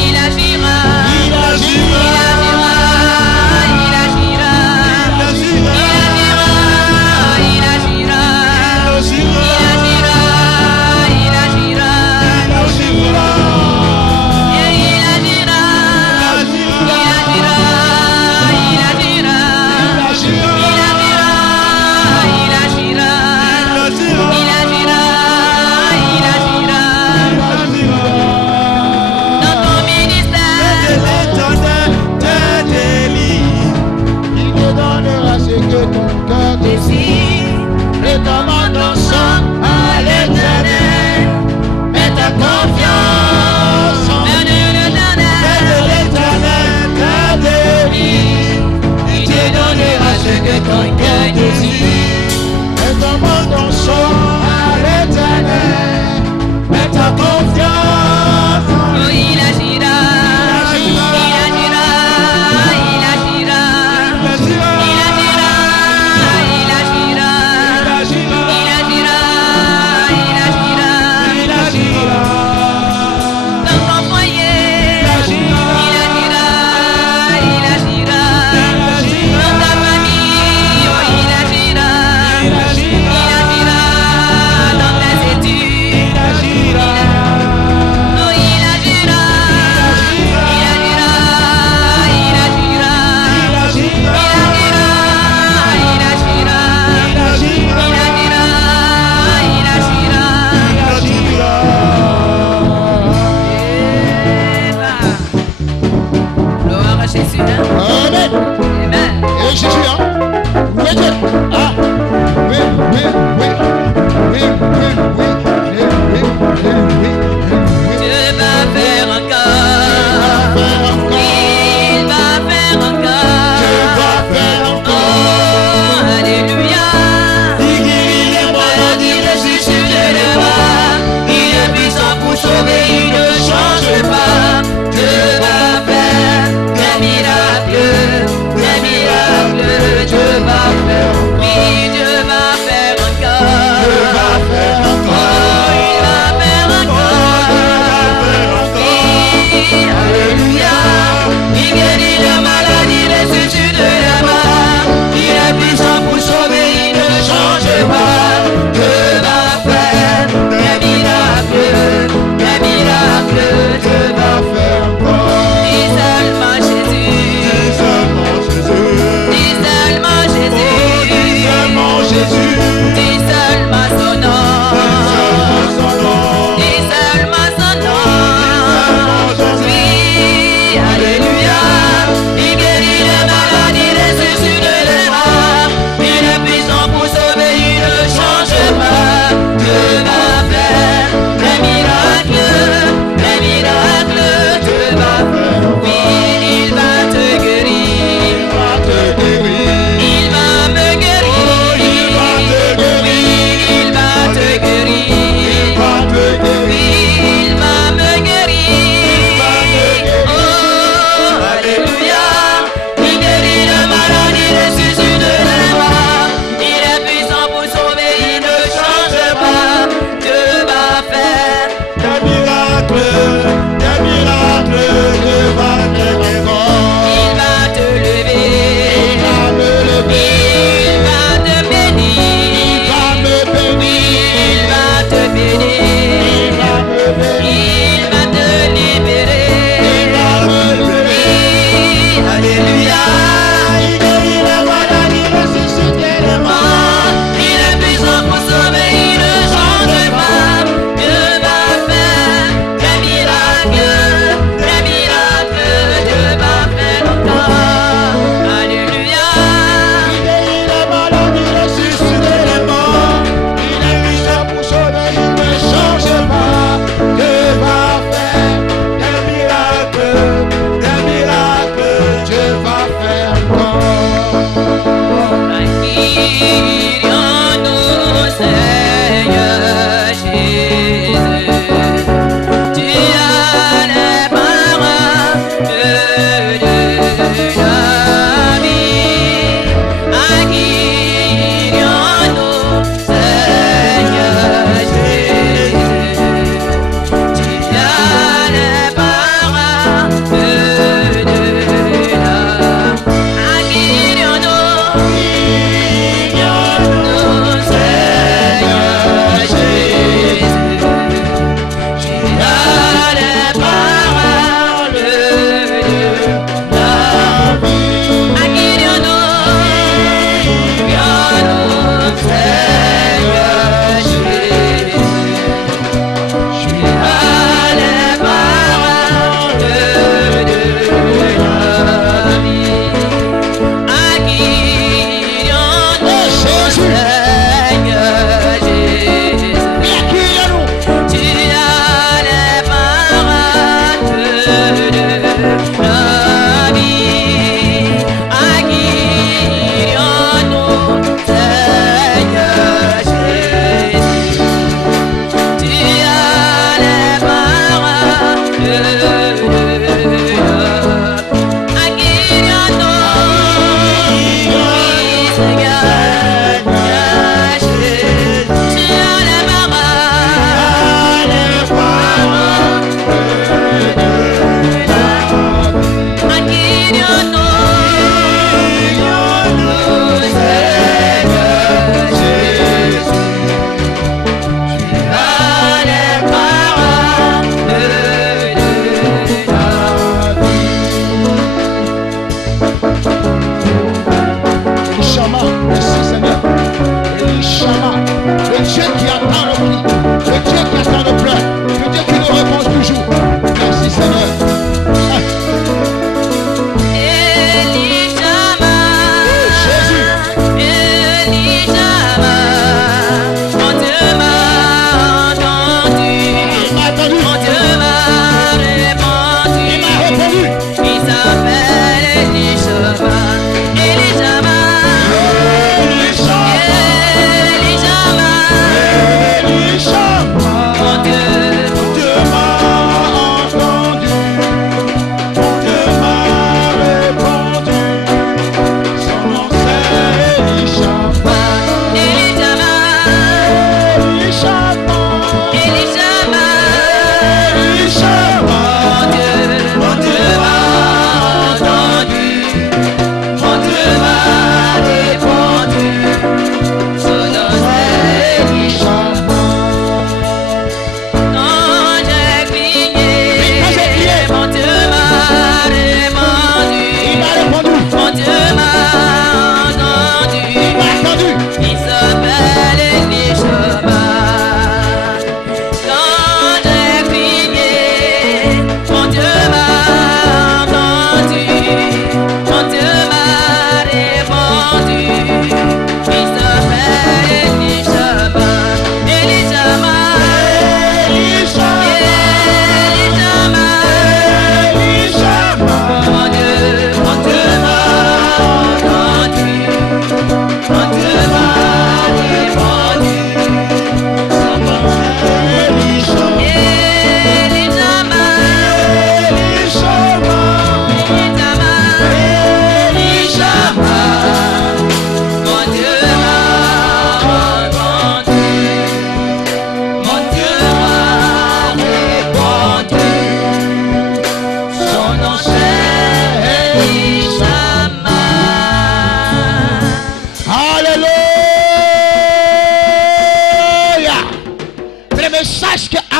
Il agira,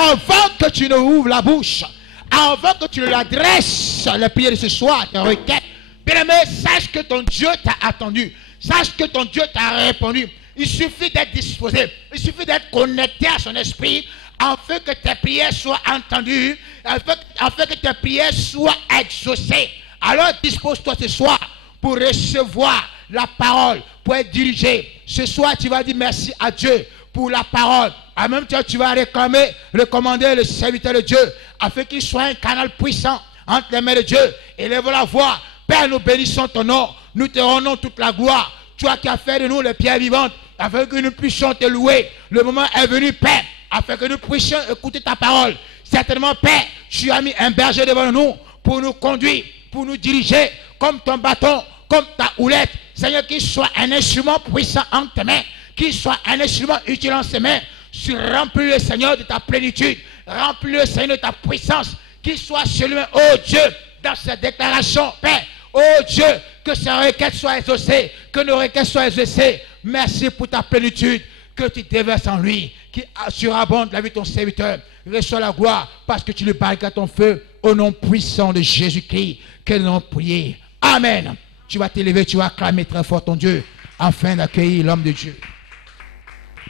avant que tu ne ouvres la bouche, avant que tu ne l'adresses, la prière de ce soir, ta requête, bien-aimé, sache que ton Dieu t'a attendu. Sache que ton Dieu t'a répondu. Il suffit d'être disposé. Il suffit d'être connecté à son esprit afin que tes prières soient entendues, afin que tes prières soient exaucées. Alors dispose-toi ce soir pour recevoir la parole, pour être dirigé. Ce soir, tu vas dire merci à Dieu pour la parole. En même temps, tu vas recommander le serviteur de Dieu afin qu'il soit un canal puissant entre les mains de Dieu. Élève la voix. Père, nous bénissons ton nom. Nous te rendons toute la gloire. Toi qui as fait de nous les pierres vivantes, afin que nous puissions te louer. Le moment est venu, Père, afin que nous puissions écouter ta parole. Certainement, Père, tu as mis un berger devant nous pour nous conduire, pour nous diriger, comme ton bâton, comme ta houlette. Seigneur, qu'il soit un instrument puissant entre tes mains, qu'il soit un instrument utile en ses mains. Remplis-le, Seigneur, de ta plénitude. Remplis-le, Seigneur, de ta puissance. Qu'il soit celui-même, oh Dieu, dans cette déclaration, Père. Oh Dieu, que ces requêtes soient exaucées, que nos requêtes soient exaucées. Merci pour ta plénitude que tu déverses en lui, qui surabonde la vie de ton serviteur. Reçois la gloire parce que tu le barriques à ton feu. Au nom puissant de Jésus-Christ, que nous avons prié. Amen. Tu vas t'élever, tu vas acclamer très fort ton Dieu, afin d'accueillir l'homme de Dieu.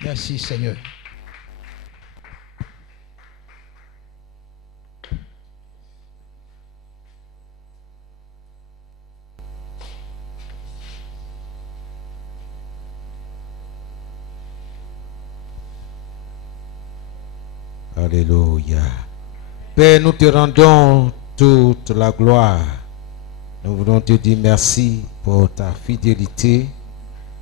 Merci Seigneur. Alléluia. Père, nous te rendons toute la gloire. Nous voulons te dire merci pour ta fidélité,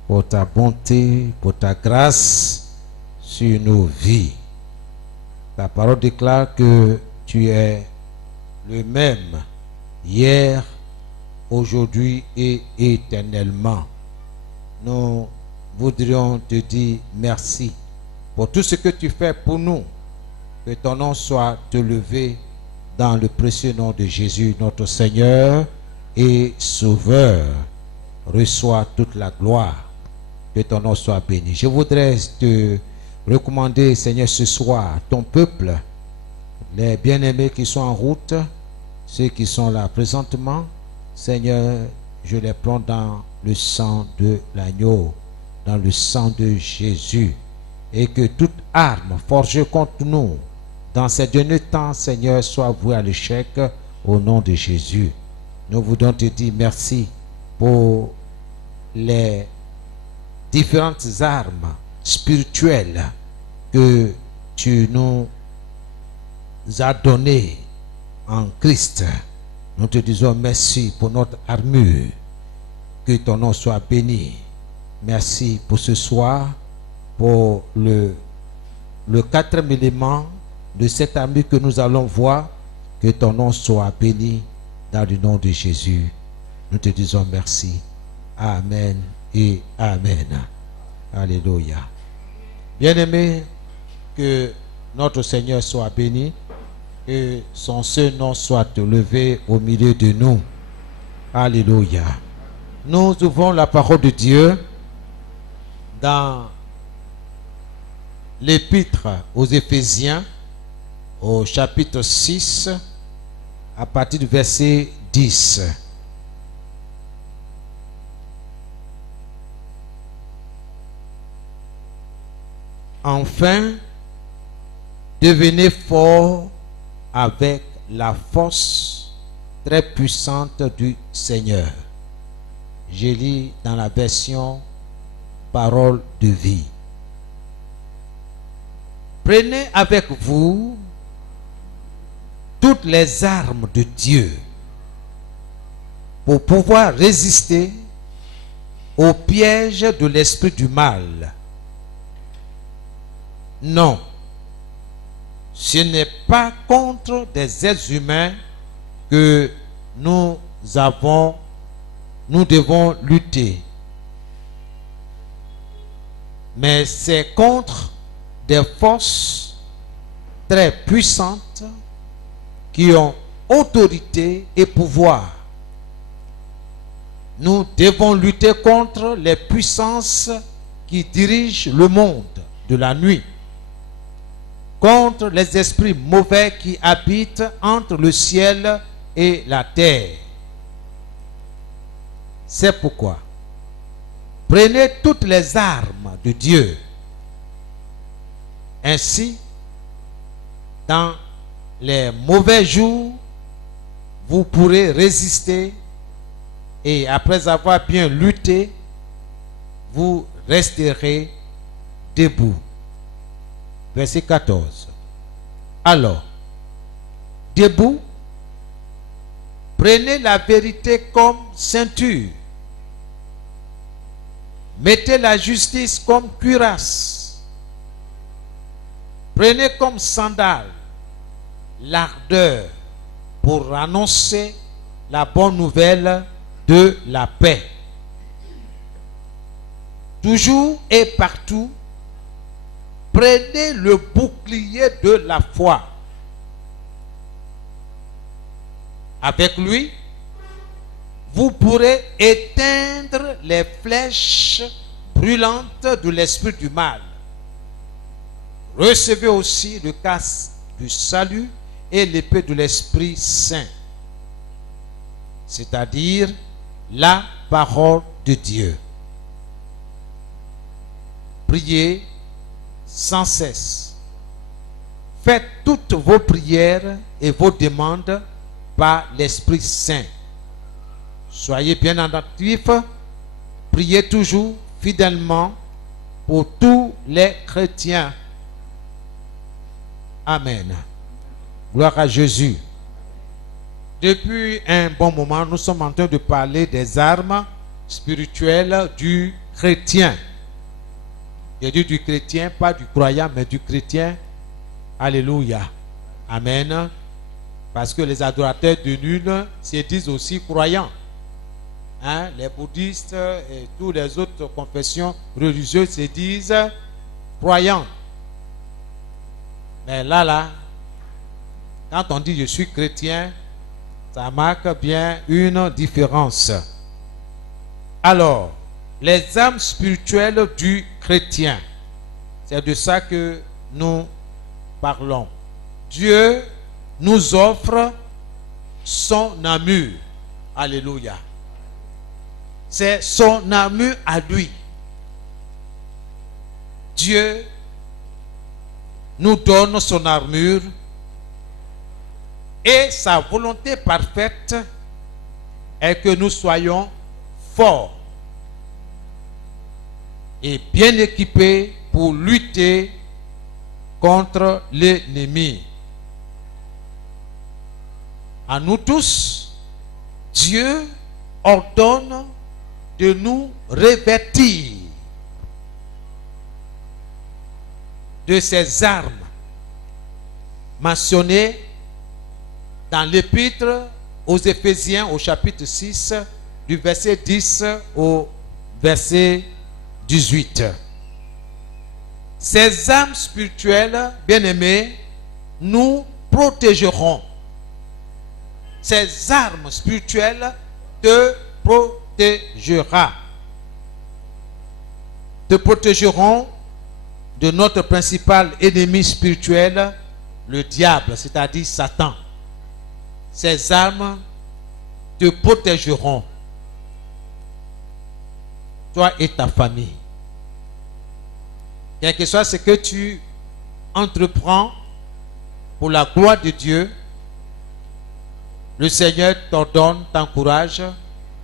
pour ta bonté, pour ta grâce sur nos vies. Ta parole déclare que tu es le même hier, aujourd'hui et éternellement. Nous voudrions te dire merci pour tout ce que tu fais pour nous. Que ton nom soit élevé dans le précieux nom de Jésus, notre Seigneur et Sauveur. Reçois toute la gloire. Que ton nom soit béni. Je voudrais te recommander, Seigneur, ce soir, ton peuple, les bien-aimés qui sont en route, ceux qui sont là présentement. Seigneur, je les prends dans le sang de l'agneau, dans le sang de Jésus. Et que toute arme forgée contre nous, dans ces derniers temps, Seigneur, soit voué à l'échec au nom de Jésus. Nous voulons te dire merci pour les différentes armes spirituelles que tu nous as données en Christ. Nous te disons merci pour notre armure. Que ton nom soit béni. Merci pour ce soir, pour le quatrième élément de cette armure que nous allons voir. Que ton nom soit béni dans le nom de Jésus. Nous te disons merci. Amen et amen. Alléluia. Bien-aimé, que notre Seigneur soit béni, que son saint nom soit élevé au milieu de nous. Alléluia. Nous ouvrons la parole de Dieu dans l'épître aux Éphésiens, au chapitre 6, à partir du verset 10. Enfin, devenez forts avec la force très puissante du Seigneur. Je lis dans la version Parole de vie. Prenez avec vous toutes les armes de Dieu pour pouvoir résister au piège de l'esprit du mal. Non, ce n'est pas contre des êtres humains que nous devons lutter, mais c'est contre des forces très puissantes qui ont autorité et pouvoir. Nous devons lutter contre les puissances qui dirigent le monde de la nuit. contre les esprits mauvais qui habitent entre le ciel et la terre. C'est pourquoi prenez toutes les armes de Dieu. Ainsi, dans les mauvais jours, vous pourrez résister et après avoir bien lutté, vous resterez debout. Verset 14. Alors, debout, prenez la vérité comme ceinture. Mettez la justice comme cuirasse. Prenez comme sandale l'ardeur pour annoncer la bonne nouvelle de la paix. Toujours et partout, prenez le bouclier de la foi. Avec lui, vous pourrez éteindre les flèches brûlantes de l'esprit du mal. Recevez aussi le casque du salut et l'épée de l'Esprit Saint, c'est-à-dire la parole de Dieu. Priez sans cesse. Faites toutes vos prières et vos demandes par l'Esprit Saint. Soyez bien attentifs. Priez toujours fidèlement pour tous les chrétiens. Amen. Gloire à Jésus. Depuis un bon moment, nous sommes en train de parler des armes spirituelles du chrétien. J'ai dit du chrétien, pas du croyant, mais du chrétien. Alléluia. Amen. Parce que les adorateurs de nul se disent aussi croyants. Hein? Les bouddhistes et toutes les autres confessions religieuses se disent croyants. Mais là, quand on dit je suis chrétien, ça marque bien une différence. Alors, les armes spirituelles du chrétien, c'est de ça que nous parlons. Dieu nous offre son armure. Alléluia. C'est son armure à lui. Dieu nous donne son armure et sa volonté parfaite est que nous soyons forts et bien équipés pour lutter contre l'ennemi. À nous tous, Dieu ordonne de nous revêtir de ces armes mentionnées dans l'épître aux Éphésiens au chapitre 6 du verset 10 au verset 18. Ces armes spirituelles, bien-aimés, nous protégeront. Ces armes spirituelles te protégeront de notre principal ennemi spirituel, le diable, c'est-à-dire Satan. Ces armes te protégeront, toi et ta famille. Quel que soit ce que tu entreprends pour la gloire de Dieu, le Seigneur t'ordonne, t'encourage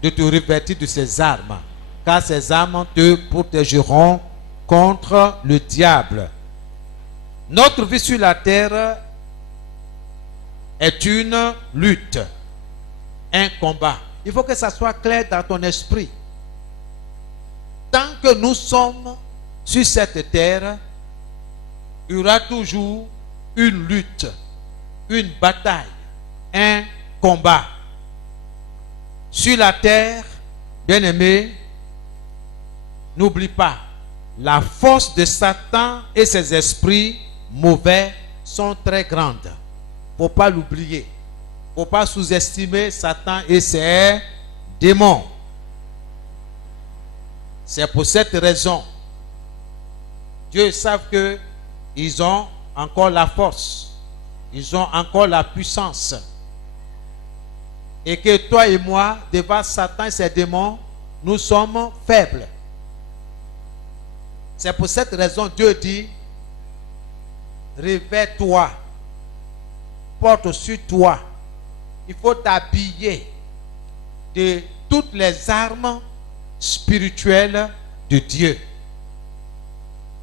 de te revêtir de ces armes, car ces armes te protégeront contre le diable. Notre vie sur la terre est une lutte, un combat. Il faut que ça soit clair dans ton esprit. Tant que nous sommes sur cette terre, il y aura toujours une lutte, une bataille, un combat. Sur la terre, bien-aimé, n'oublie pas, la force de Satan et ses esprits mauvais sont très grandes. Il ne faut pas l'oublier. Il ne faut pas sous-estimer Satan et ses démons. C'est pour cette raison, Dieu savent qu'ils ont encore la force. Ils ont encore la puissance. Et que toi et moi, devant Satan et ses démons, nous sommes faibles. C'est pour cette raison que Dieu dit, réveille-toi, porte sur toi. Il faut t'habiller de toutes les armes spirituelles de Dieu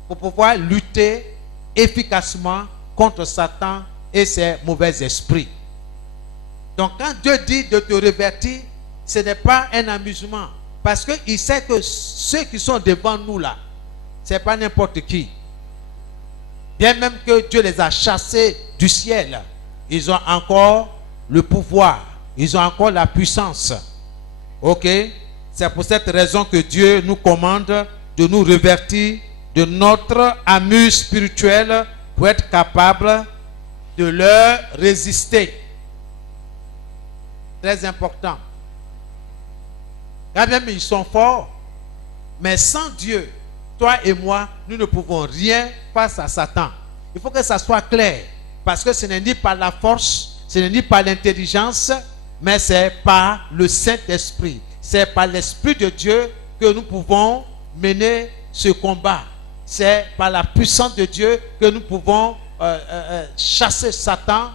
pour pouvoir lutter efficacement contre Satan et ses mauvais esprits. Donc quand Dieu dit de te revêtir, ce n'est pas un amusement. Parce qu'il sait que ceux qui sont devant nous là, ce n'est pas n'importe qui. Bien même que Dieu les a chassés du ciel, ils ont encore le pouvoir, ils ont encore la puissance. Ok? C'est pour cette raison que Dieu nous commande de nous revêtir de notre armure spirituelle pour être capable de leur résister. Très important. Quand même ils sont forts, mais sans Dieu, toi et moi, nous ne pouvons rien face à Satan. Il faut que ça soit clair, parce que ce n'est ni par la force, ce n'est ni par l'intelligence, mais c'est par le Saint-Esprit. C'est par l'Esprit de Dieu que nous pouvons mener ce combat. C'est par la puissance de Dieu que nous pouvons chasser Satan,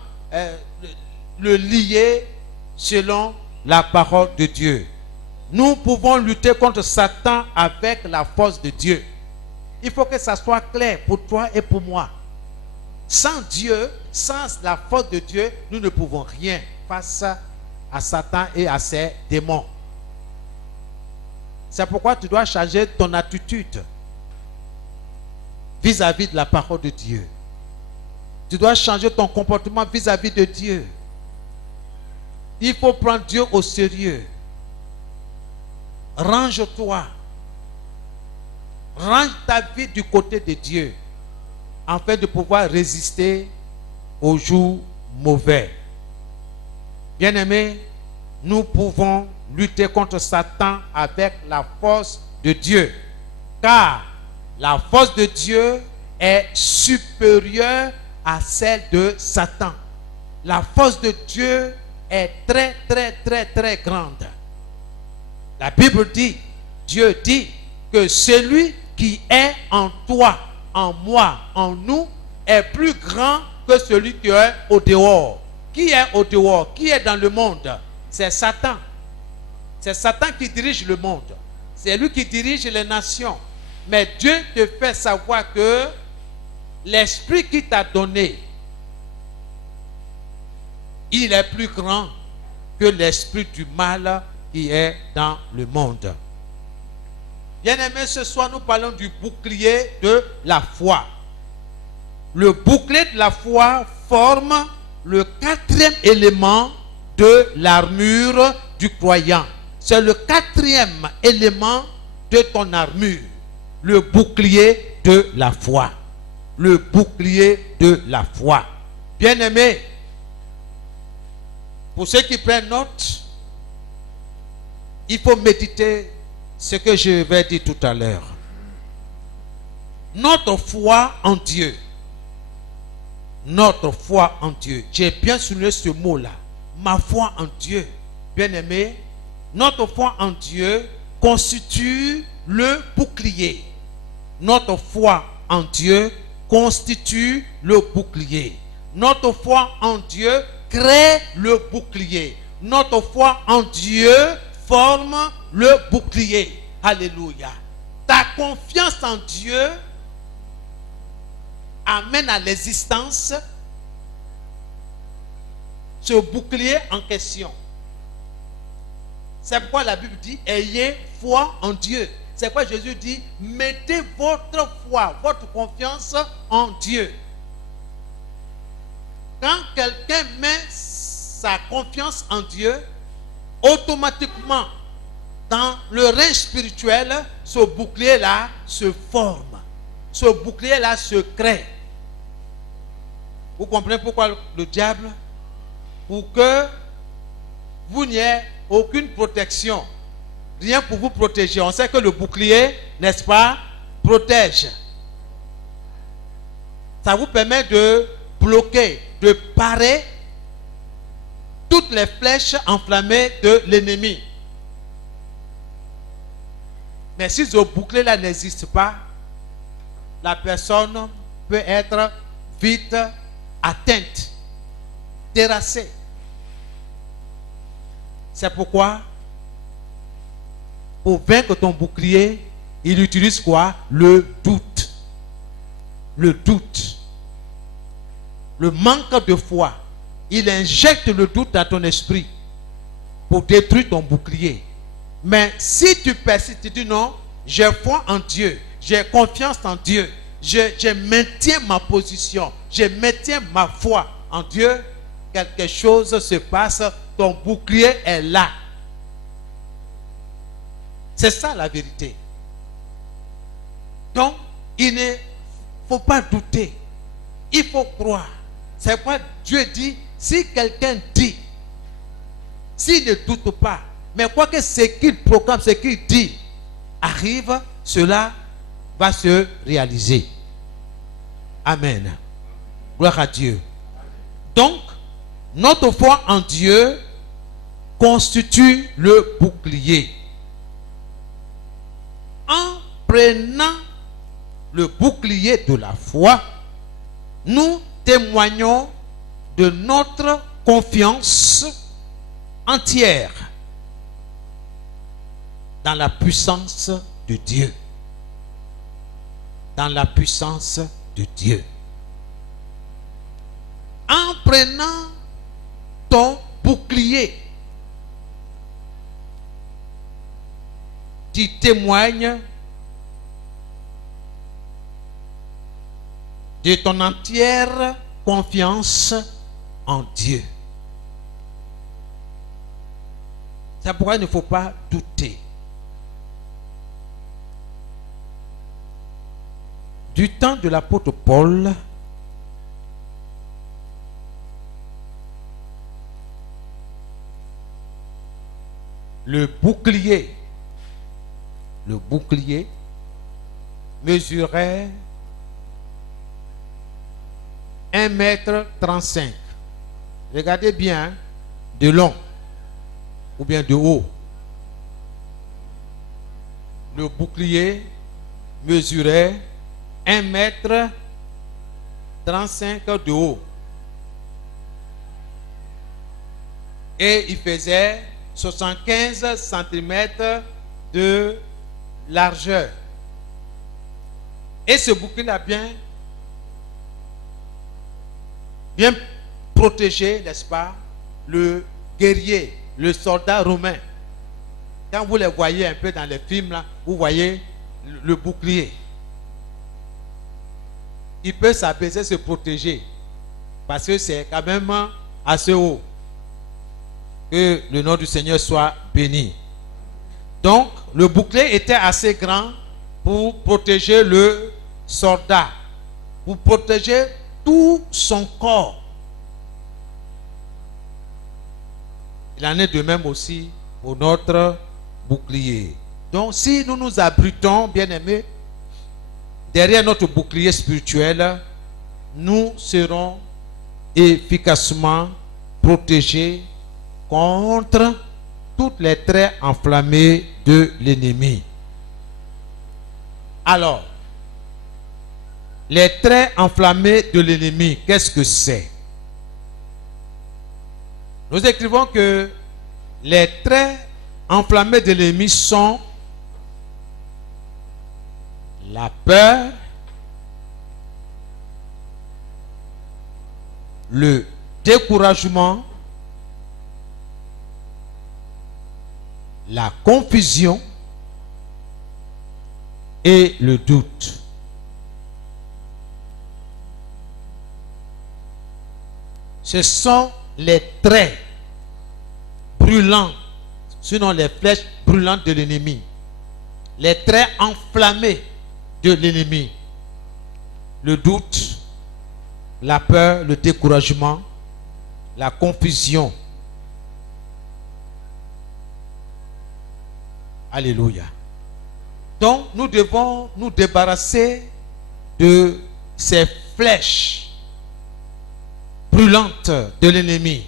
le lier selon la parole de Dieu. Nous pouvons lutter contre Satan avec la force de Dieu. Il faut que ça soit clair pour toi et pour moi. Sans Dieu, sans la force de Dieu, nous ne pouvons rien face à Satan et à ses démons. C'est pourquoi tu dois changer ton attitude vis-à-vis de la parole de Dieu. Tu dois changer ton comportement vis-à-vis de Dieu. Il faut prendre Dieu au sérieux. Range-toi. Range ta vie du côté de Dieu afin de pouvoir résister aux jours mauvais. Bien-aimés, nous pouvons lutter contre Satan avec la force de Dieu. Car la force de Dieu est supérieure à celle de Satan. La force de Dieu est très, très, très, très grande. La Bible dit, Dieu dit que celui qui est en toi, en moi, en nous, est plus grand que celui qui est au dehors. Qui est au dehors? Qui est dans le monde? C'est Satan. C'est Satan qui dirige le monde. C'est lui qui dirige les nations. Mais Dieu te fait savoir que l'esprit qui t'a donné, il est plus grand que l'esprit du mal qui est dans le monde. Bien-aimés, ce soir nous parlons du bouclier de la foi. Le bouclier de la foi forme le quatrième élément de l'armure du croyant. C'est le quatrième élément de ton armure. Le bouclier de la foi. Le bouclier de la foi. Bien-aimés, pour ceux qui prennent note, il faut méditer ce que je vais dire tout à l'heure. Notre foi en Dieu. Notre foi en Dieu. J'ai bien souligné ce mot-là. Ma foi en Dieu. Bien-aimé, notre foi en Dieu constitue le bouclier. Notre foi en Dieu constitue le bouclier. Notre foi en Dieu crée le bouclier. Notre foi en Dieu forme le bouclier. Alléluia. Ta confiance en Dieu amène à l'existence ce bouclier en question. C'est pourquoi la Bible dit, ayez foi en Dieu. C'est pourquoi Jésus dit, mettez votre foi, votre confiance en Dieu. Quand quelqu'un met sa confiance en Dieu, automatiquement, dans le règne spirituel, ce bouclier-là se forme. Ce bouclier-là se crée. Vous comprenez pourquoi le diable? Pour que vous n'ayez aucune protection. Rien pour vous protéger. On sait que le bouclier, n'est-ce pas, protège. Ça vous permet de bloquer, de parer toutes les flèches enflammées de l'ennemi. Mais si ce bouclier-là n'existe pas, la personne peut être vite atteinte, terrassée. C'est pourquoi, pour vaincre ton bouclier, il utilise quoi? Le doute. Le doute. Le manque de foi. Il injecte le doute dans ton esprit pour détruire ton bouclier. Mais si tu persistes, tu dis non, j'ai foi en Dieu, j'ai confiance en Dieu, je maintiens ma position, je maintiens ma foi en Dieu, quelque chose se passe, ton bouclier est là. C'est ça la vérité. Donc, il ne faut pas douter. Il faut croire. C'est pourquoi Dieu dit, si quelqu'un dit, s'il ne doute pas, mais quoi que ce qu'il proclame, ce qu'il dit, arrive, cela va se réaliser. Amen. Gloire à Dieu. Donc, notre foi en Dieu constitue le bouclier. En prenant le bouclier de la foi, nous témoignons de notre confiance entière dans la puissance de Dieu. Dans la puissance de Dieu. En prenant ton bouclier, tu témoignes de ton entière confiance en Dieu. C'est pourquoi il ne faut pas douter. Du temps de l'apôtre Paul, le bouclier mesurait 1,35 m. Regardez bien, de long ou bien de haut. Le bouclier mesurait 1,35 m de haut. Et il faisait 75 cm de largeur. Et ce bouclier a bien protégé, n'est-ce pas, le guerrier, le soldat romain. Quand vous les voyez un peu dans les films, là, vous voyez le bouclier. Il peut s'abaisser, se protéger, parce que c'est quand même assez haut. Que le nom du Seigneur soit béni. Donc, le bouclier était assez grand pour protéger le soldat, pour protéger tout son corps. Il en est de même aussi pour notre bouclier. Donc, si nous nous abritons, bien-aimés, derrière notre bouclier spirituel, nous serons efficacement protégés contre toutes les traits enflammés de l'ennemi. Alors, les traits enflammés de l'ennemi, qu'est-ce que c'est? Nous écrivons que les traits enflammés de l'ennemi sont la peur, le découragement, la confusion et le doute. Ce sont les traits brûlants, sinon les flèches brûlantes de l'ennemi. Les traits enflammés de l'ennemi. Le doute, la peur, le découragement, la confusion. Alléluia. Donc, nous devons nous débarrasser de ces flèches brûlantes de l'ennemi.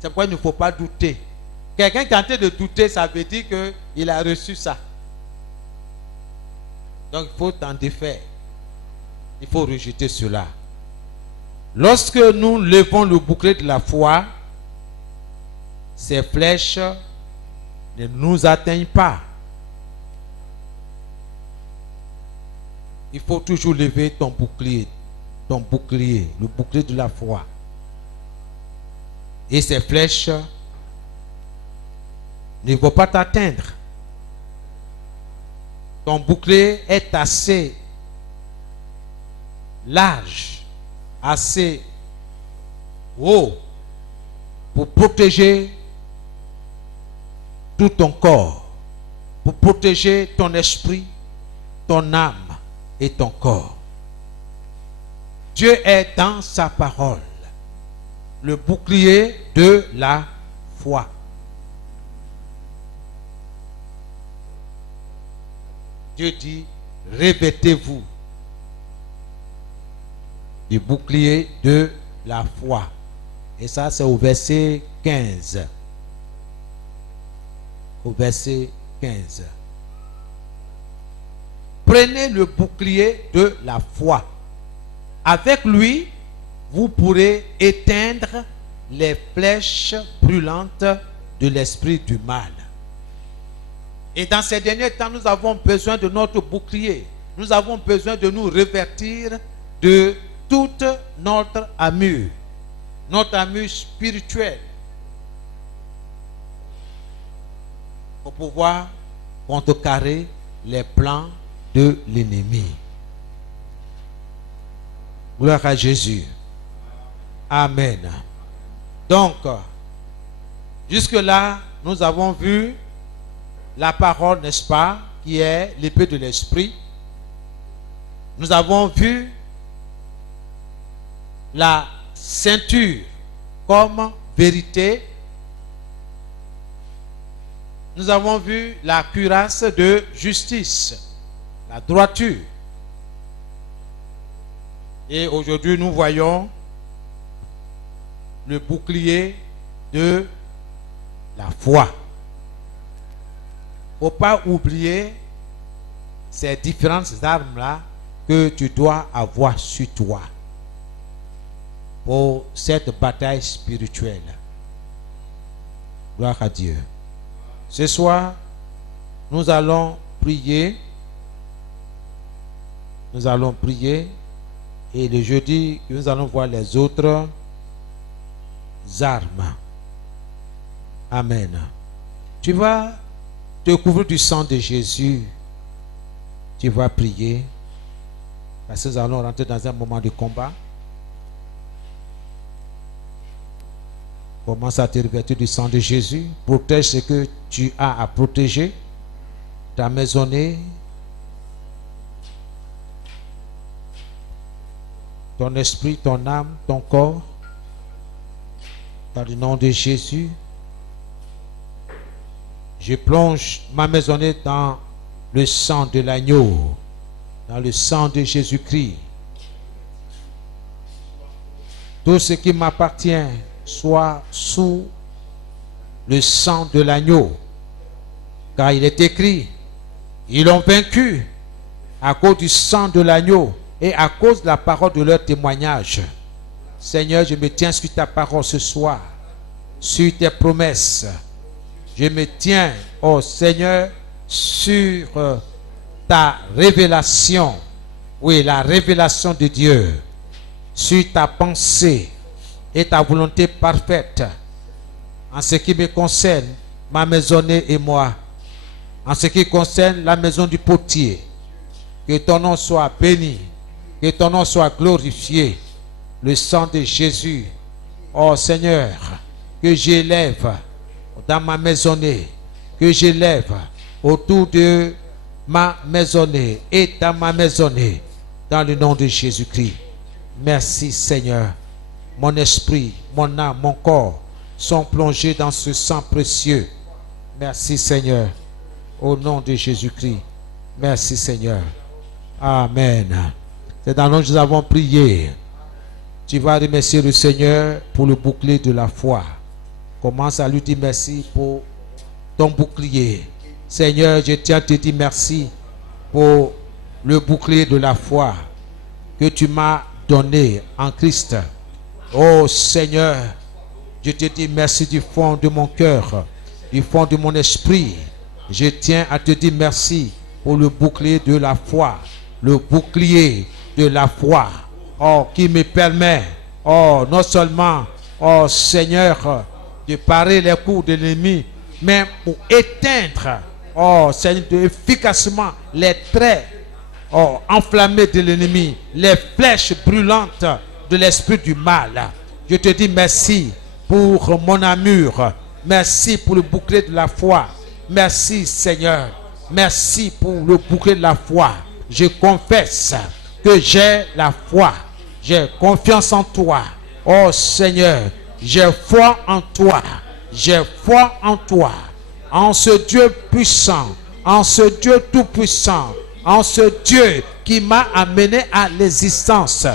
C'est pourquoi il ne faut pas douter. Quelqu'un qui est en train de douter, ça veut dire qu'il a reçu ça. Donc il faut t'en défaire. Il faut rejeter cela. Lorsque nous levons le bouclier de la foi, ces flèches ne nous atteignent pas. Il faut toujours lever ton bouclier, le bouclier de la foi. Et ces flèches ne vont pas t'atteindre. Ton bouclier est assez large, assez haut pour protéger tout ton corps, pour protéger ton esprit, ton âme et ton corps. Dieu est dans sa parole, le bouclier de la foi. Dieu dit, revêtez-vous du bouclier de la foi. Et ça, c'est au verset 15. Au verset 15. Prenez le bouclier de la foi. Avec lui, vous pourrez éteindre les flèches brûlantes de l'esprit du mal. Et dans ces derniers temps, nous avons besoin de notre bouclier. Nous avons besoin de nous revêtir de toute notre armure spirituelle, pour pouvoir contrecarrer les plans de l'ennemi. Gloire à Jésus. Amen. Donc, jusque-là, nous avons vu la parole, n'est-ce pas, qui est l'épée de l'esprit. Nous avons vu la ceinture comme vérité. Nous avons vu la cuirasse de justice, la droiture. Et aujourd'hui, nous voyons le bouclier de la foi. Il ne faut pas oublier ces différentes armes-là que tu dois avoir sur toi pour cette bataille spirituelle. Gloire à Dieu. Ce soir, nous allons prier. Nous allons prier. Et le jeudi, nous allons voir les autres armes. Amen. Tu vas te couvrir du sang de Jésus. Tu vas prier. Parce que nous allons rentrer dans un moment de combat. Commence à te revêtir du sang de Jésus. Protège ce que tu as à protéger. Ta maisonnée. Ton esprit, ton âme, ton corps. Dans le nom de Jésus. Je plonge ma maisonnée dans le sang de l'agneau. Dans le sang de Jésus-Christ. Tout ce qui m'appartient soit sous le sang de l'agneau. Car il est écrit, ils l'ont vaincu à cause du sang de l'agneau et à cause de la parole de leur témoignage. Seigneur, je me tiens sur ta parole ce soir, sur tes promesses. Je me tiens, oh Seigneur, sur ta révélation. Oui, la révélation de Dieu. Sur ta pensée et ta volonté parfaite. En ce qui me concerne, ma maisonnée et moi. En ce qui concerne la maison du potier. Que ton nom soit béni. Que ton nom soit glorifié. Le sang de Jésus. Oh Seigneur, que j'élève dans ma maisonnée, que j'élève autour de ma maisonnée et dans ma maisonnée, dans le nom de Jésus-Christ. Merci Seigneur. Mon esprit, mon âme, mon corps sont plongés dans ce sang précieux. Merci Seigneur. Au nom de Jésus-Christ. Merci Seigneur. Amen. C'est dans nous que nous avons prié. Tu vas remercier le Seigneur pour le bouclier de la foi. Commence à lui dire merci pour ton bouclier. Seigneur, je tiens à te dire merci pour le bouclier de la foi que tu m'as donné en Christ. Oh Seigneur, je te dis merci du fond de mon cœur, du fond de mon esprit. Je tiens à te dire merci pour le bouclier de la foi. Le bouclier de la foi. Oh, qui me permet, oh, non seulement, oh Seigneur, de parer les coups de l'ennemi, mais pour éteindre, oh Seigneur, efficacement les traits, oh, enflammés de l'ennemi, les flèches brûlantes de l'esprit du mal. Je te dis merci pour mon armure. Merci pour le bouclier de la foi. Merci Seigneur. Merci pour le bouclier de la foi. Je confesse que j'ai la foi. J'ai confiance en toi. Oh Seigneur, j'ai foi en toi. J'ai foi en toi. En ce Dieu puissant. En ce Dieu tout-puissant. En ce Dieu qui m'a amené à l'existence.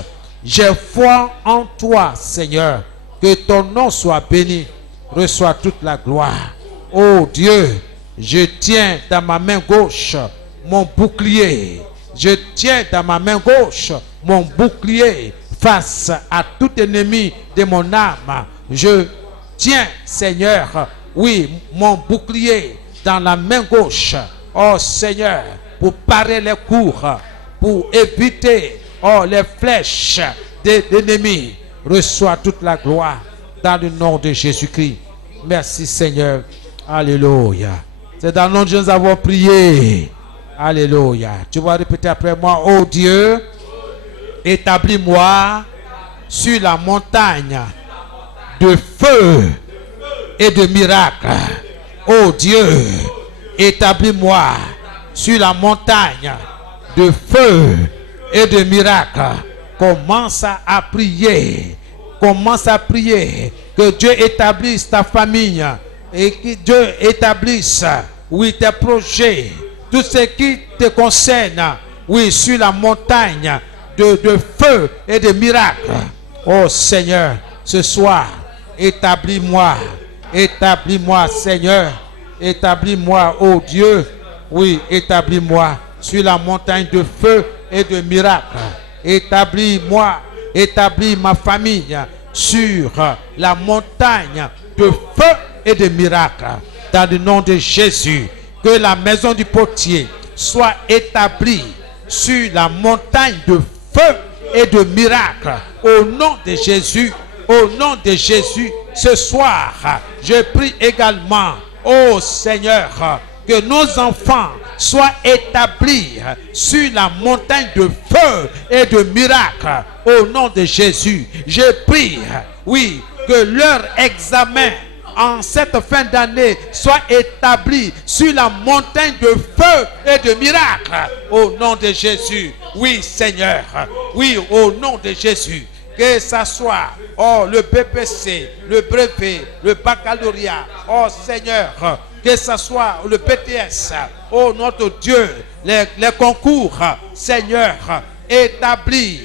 J'ai foi en toi, Seigneur. Que ton nom soit béni. Reçois toute la gloire. Oh Dieu, je tiens dans ma main gauche mon bouclier. Je tiens dans ma main gauche mon bouclier face à tout ennemi de mon âme. Je tiens, Seigneur, oui, mon bouclier dans la main gauche. Oh Seigneur, pour parer les coups, pour éviter, oh, les flèches des ennemis. Reçois toute la gloire dans le nom de Jésus-Christ. Merci Seigneur. Alléluia. C'est dans le nom de Jésus que nous avons prié. Alléluia. Tu vas répéter après moi. Oh Dieu, établis-moi sur la montagne de feu et de miracles. Oh Dieu, établis-moi sur la montagne de feu et de miracles. Commence à prier. Commence à prier. Que Dieu établisse ta famille. Et que Dieu établisse, oui, tes projets. Tout ce qui te concerne, oui, sur la montagne de feu et de miracles. Oh Seigneur, ce soir, établis-moi. Établis-moi, Seigneur. Établis-moi, oh Dieu. Oui, établis-moi sur la montagne de feu et de miracles. Établis-moi, établis ma famille sur la montagne de feu et de miracles. Dans le nom de Jésus, que la maison du potier soit établie sur la montagne de feu et de miracles. Au nom de Jésus, au nom de Jésus, ce soir, je prie également, ô Seigneur, que nos enfants soient établis sur la montagne de feu et de miracles. Au nom de Jésus, je prie, oui, que leur examen en cette fin d'année soit établi sur la montagne de feu et de miracles. Au nom de Jésus, oui Seigneur, oui, au nom de Jésus. Que ça soit, oh, le BPC, le brevet, le baccalauréat, oh Seigneur, que ce soit le BTS, oh notre Dieu, les concours, Seigneur, établis,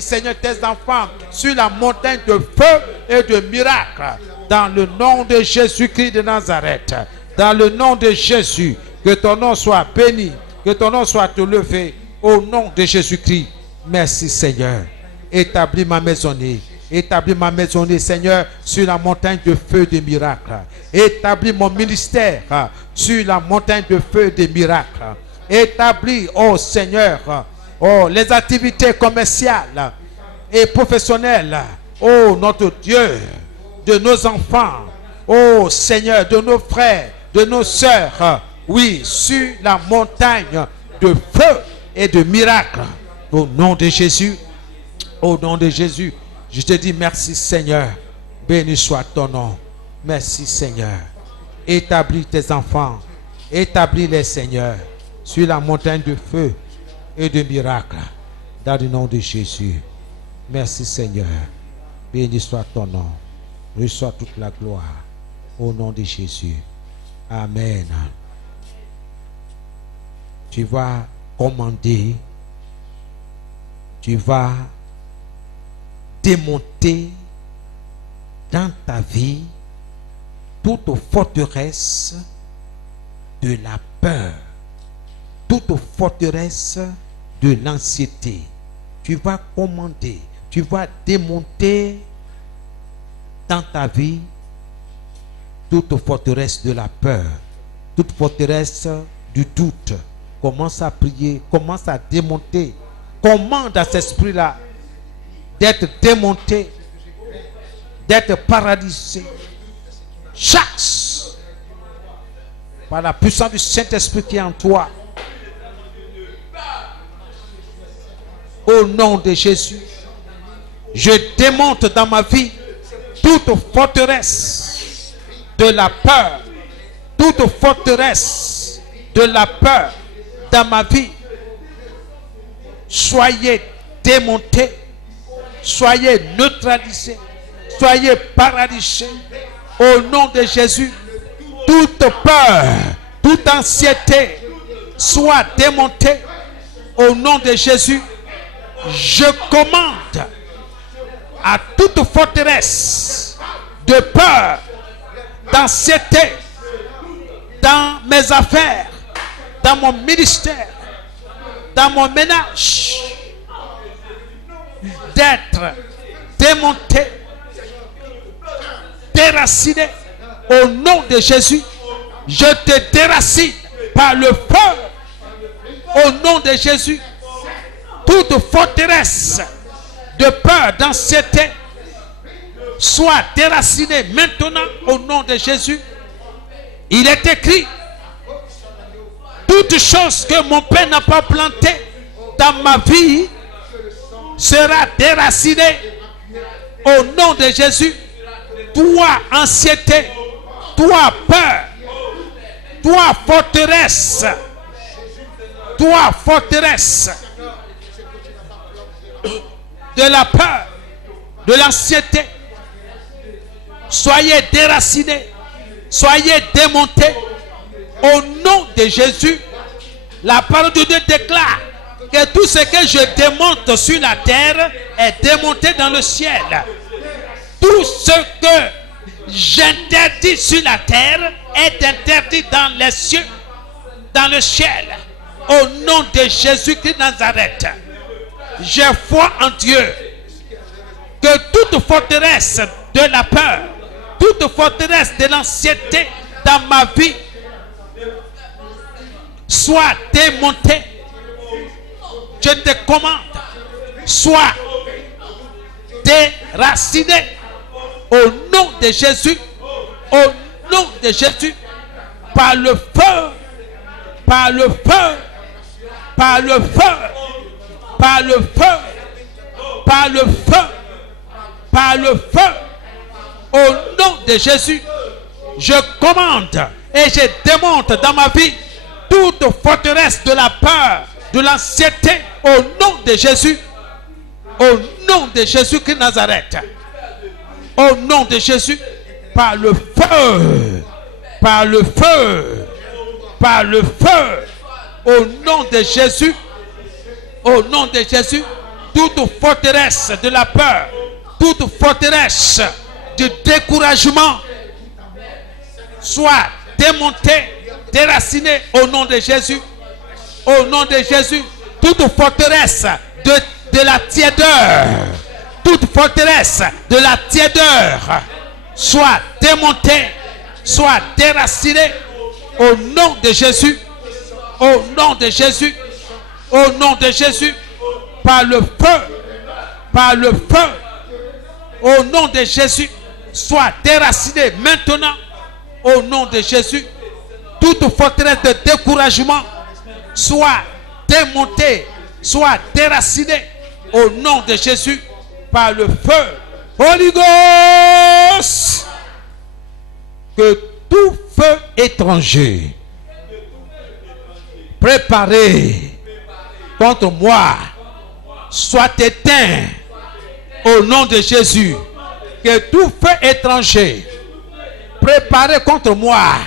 Seigneur, tes enfants sur la montagne de feu et de miracles, dans le nom de Jésus-Christ de Nazareth, dans le nom de Jésus, que ton nom soit béni, que ton nom soit élevé, au nom de Jésus-Christ. Merci Seigneur. Établis ma maisonnée. Établis ma maisonnée, Seigneur, sur la montagne de feu des miracles. Établis mon ministère sur la montagne de feu des miracles. Établis, oh Seigneur, oh, les activités commerciales et professionnelles, oh notre Dieu, de nos enfants, oh Seigneur, de nos frères, de nos sœurs, oui, sur la montagne de feu et de miracles. Au nom de Jésus, au nom de Jésus, je te dis merci Seigneur. Béni soit ton nom. Merci Seigneur. Établis tes enfants. Établis-les Seigneur sur la montagne de feu et de miracles. Dans le nom de Jésus. Merci Seigneur. Béni soit ton nom. Reçois toute la gloire. Au nom de Jésus. Amen. tu vas commander, tu vas démonter dans ta vie toute forteresse de la peur, toute forteresse de l'anxiété. Tu vas commander, tu vas démonter dans ta vie toute forteresse de la peur, toute forteresse du doute. Commence à prier, commence à démonter. Commande à cet esprit-là d'être démonté, d'être paralysé. Chasse par la puissance du Saint-Esprit qui est en toi. Au nom de Jésus, je démonte dans ma vie toute forteresse de la peur, toute forteresse de la peur dans ma vie. Soyez démontés, soyez neutralisés, soyez paralysés au nom de Jésus. Toute peur, toute anxiété soit démontée au nom de Jésus. Je commande à toute forteresse de peur, d'anxiété dans mes affaires, dans mon ministère, dans mon ménage, d'être démonté, déraciné au nom de Jésus. Je te déracine par le feu au nom de Jésus. Toute forteresse de peur, d'anxiété soit déracinée maintenant au nom de Jésus. Il est écrit: toute chose que mon Père n'a pas plantée dans ma vie sera déracinée au nom de Jésus. Toi, anxiété, toi, peur, toi, forteresse, de la peur, de l'anxiété, soyez déracinés, soyez démontés au nom de Jésus. La parole de Dieu déclare que tout ce que je démonte sur la terre est démonté dans le ciel. Tout ce que j'interdis sur la terre est interdit dans les cieux, dans le ciel. Au nom de Jésus-Christ de Nazareth, j'ai foi en Dieu que toute forteresse de la peur, toute forteresse de l'anxiété dans ma vie soit démontée. Je te commande, sois déraciné au nom de Jésus, au nom de Jésus, par le feu, par le feu, par le feu, par le feu, par le feu, par le feu, au nom de Jésus. Je commande et je démonte dans ma vie toute forteresse de la peur, de l'anxiété, au nom de Jésus, au nom de Jésus-Christ de Nazareth, au nom de Jésus, par le feu, par le feu, par le feu, au nom de Jésus, au nom de Jésus, toute forteresse de la peur, toute forteresse de découragement soit démontée, déracinée au nom de Jésus, au nom de Jésus. Toute forteresse de la tiédeur, toute forteresse de la tiédeur soit démontée, soit déracinée au nom de Jésus, au nom de Jésus, au nom de Jésus, par le feu, par le feu, au nom de Jésus, soit déracinée maintenant, au nom de Jésus. Toute forteresse de découragement soit démontée, soit déracinée, au nom de Jésus, par le feu. Holy Ghost, que tout feu étranger préparé contre moi soit éteint au nom de Jésus. Que tout feu étranger préparé contre moi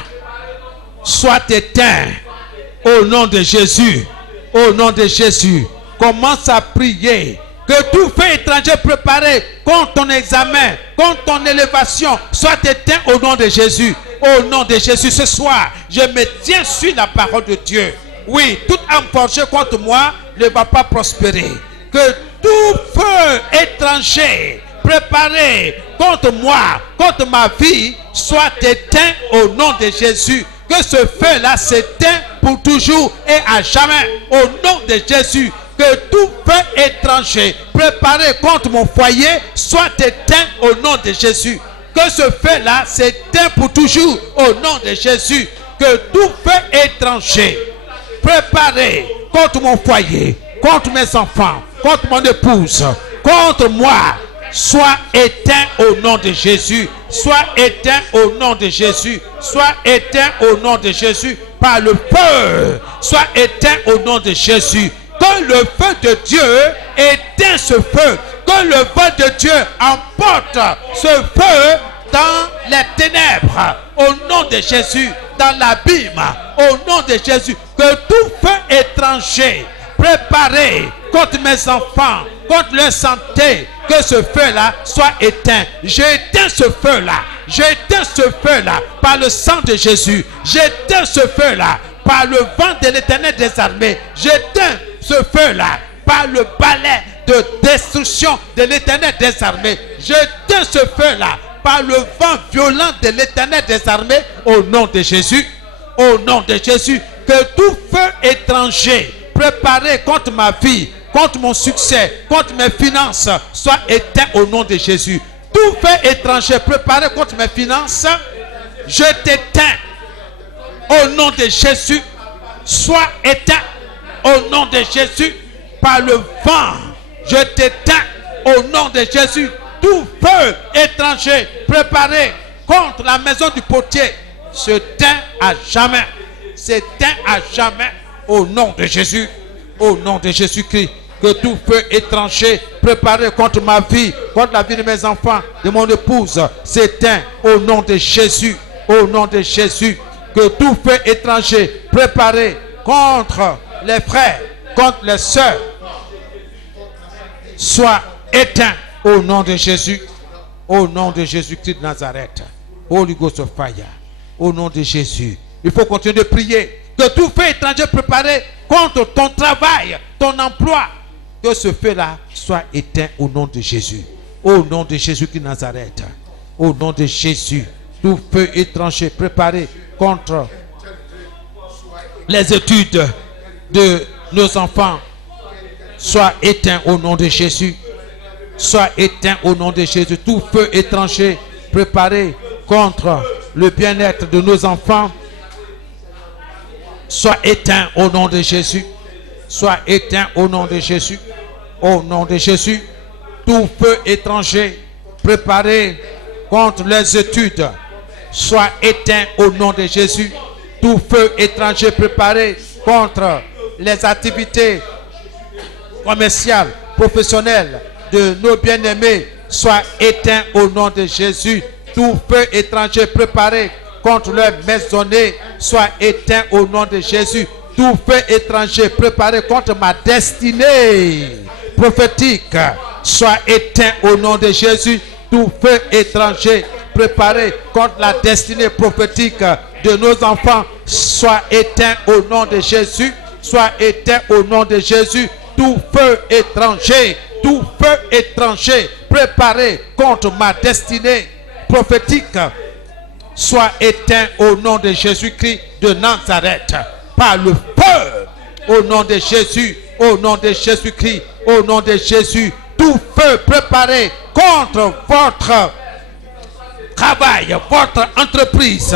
soit éteint Au nom de Jésus. Au nom de Jésus. Commence à prier. Que tout feu étranger préparé contre ton examen, contre ton élévation, soit éteint au nom de Jésus. Au nom de Jésus, ce soir, je me tiens sur la parole de Dieu. Oui, toute âme forgée contre moi ne va pas prospérer. Que tout feu étranger préparé contre moi, contre ma vie, soit éteint au nom de Jésus. Que ce feu-là s'éteint pour toujours et à jamais. Au nom de Jésus. Que tout feu étranger préparé contre mon foyer soit éteint au nom de Jésus. Que ce feu-là s'éteint pour toujours au nom de Jésus. Que tout feu étranger préparé contre mon foyer, contre mes enfants, contre mon épouse, contre moi, soit éteint au nom de Jésus. Soit éteint au nom de Jésus. Soit éteint au nom de Jésus par le feu. Soit éteint au nom de Jésus. Que le feu de Dieu éteint ce feu. Que le feu de Dieu emporte ce feu dans les ténèbres. Au nom de Jésus, dans l'abîme. Au nom de Jésus. Que tout feu étranger préparé contre mes enfants, contre leur santé, que ce feu-là soit éteint. J'éteins ce feu-là. J'éteins ce feu-là par le sang de Jésus. J'éteins ce feu-là par le vent de l'Éternel des armées. J'éteins ce feu-là par le balai de destruction de l'Éternel des armées. J'éteins ce feu-là par le vent violent de l'Éternel des armées au nom de Jésus. Au nom de Jésus, que tout feu étranger préparé contre ma vie, contre mon succès, contre mes finances, soit éteint au nom de Jésus. Tout feu étranger préparé contre mes finances, je t'éteins au nom de Jésus. Soit éteint au nom de Jésus par le vent. Je t'éteins au nom de Jésus. Tout feu étranger préparé contre la maison du potier s'éteint à jamais. S'éteint à jamais au nom de Jésus. Au nom de Jésus-Christ. Que tout feu étranger préparé contre ma vie, contre la vie de mes enfants, de mon épouse, s'éteint au nom de Jésus. Au nom de Jésus. Que tout feu étranger préparé contre les frères, contre les sœurs, soit éteint au nom de Jésus. Au nom de Jésus-Christ de Nazareth. Holy Ghost of Fire. Au nom de Jésus. Il faut continuer de prier. Que tout feu étranger préparé contre ton travail, ton emploi, que ce feu-là soit éteint au nom de Jésus. Au nom de Jésus-Christ de Nazareth. Au nom de Jésus. Tout feu étranger préparé contre les études de nos enfants soit éteint au nom de Jésus. Soit éteint au nom de Jésus. Tout feu étranger préparé contre le bien-être de nos enfants soit éteint au nom de Jésus. Soit éteint au nom de Jésus. Au nom de Jésus. Tout feu étranger préparé contre les études soit éteint au nom de Jésus. Tout feu étranger préparé contre les activités commerciales, professionnelles de nos bien-aimés soit éteint au nom de Jésus. Tout feu étranger préparé contre leur maisonnée soit éteint au nom de Jésus. Tout feu étranger préparé contre ma destinée prophétique soit éteint au nom de Jésus. Tout feu étranger préparé contre la destinée prophétique de nos enfants soit éteint au nom de Jésus. Soit éteint au nom de Jésus. Tout feu étranger préparé contre ma destinée prophétique soit éteint au nom de Jésus-Christ de Nazareth par le feu. Au nom de Jésus, au nom de Jésus-Christ, au nom de Jésus. Tout feu préparé contre votre travail, votre entreprise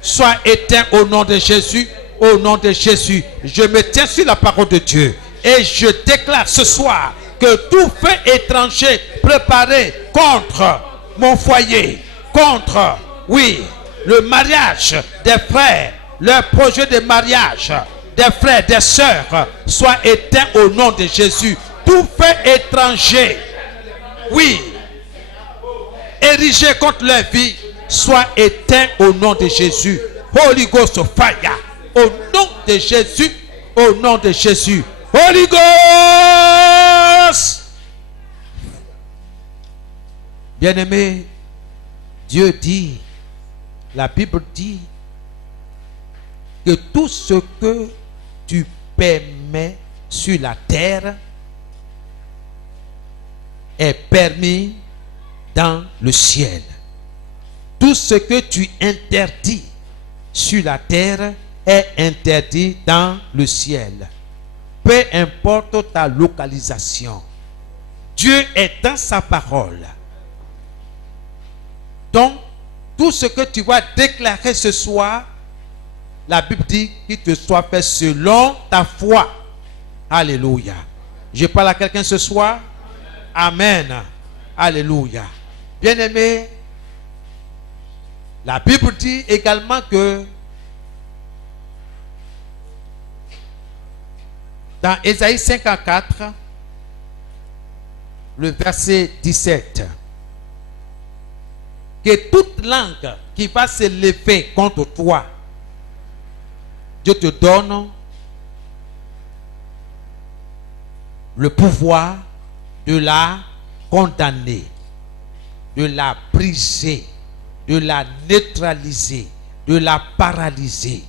soit éteint au nom de Jésus. Au nom de Jésus, je me tiens sur la parole de Dieu et je déclare ce soir que tout feu étranger préparé contre mon foyer, contre, oui, le mariage des frères, leur projet de mariage des frères, des sœurs, soit éteint au nom de Jésus. Tout feu étranger, oui, érigé contre leur vie, soit éteint au nom de Jésus. Holy Ghost of Fire. Au nom de Jésus. Au nom de Jésus. Holy Ghost. Bien-aimé, Dieu dit, la Bible dit que tout ce que tu permets sur la terre est permis dans le ciel. Tout ce que tu interdis sur la terre est interdit dans le ciel. Peu importe ta localisation, Dieu est dans sa parole. Donc, tout ce que tu vas déclarer ce soir, la Bible dit qu'il te soit fait selon ta foi. Alléluia. Je parle à quelqu'un ce soir. Amen. Alléluia. Bien-aimé, la Bible dit également que dans Ésaïe 54, le verset 17, que toute langue qui va se lever contre toi, Dieu te donne le pouvoir de la condamner, de la briser, de la neutraliser, de la paralyser.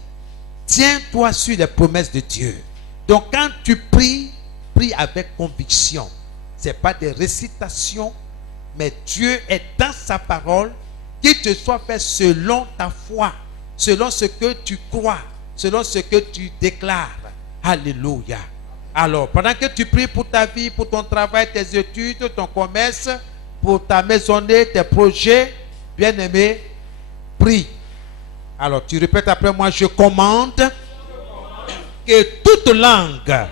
Tiens-toi sur les promesses de Dieu. Donc quand tu pries, prie avec conviction. Ce n'est pas des récitations, mais Dieu est dans sa parole, qu'il te soit fait selon ta foi, selon ce que tu crois, selon ce que tu déclares. Alléluia. Alors, pendant que tu pries pour ta vie, pour ton travail, tes études, ton commerce, pour ta maisonnée, tes projets, bien-aimé, prie. Alors, tu répètes après moi, je commande que toute langue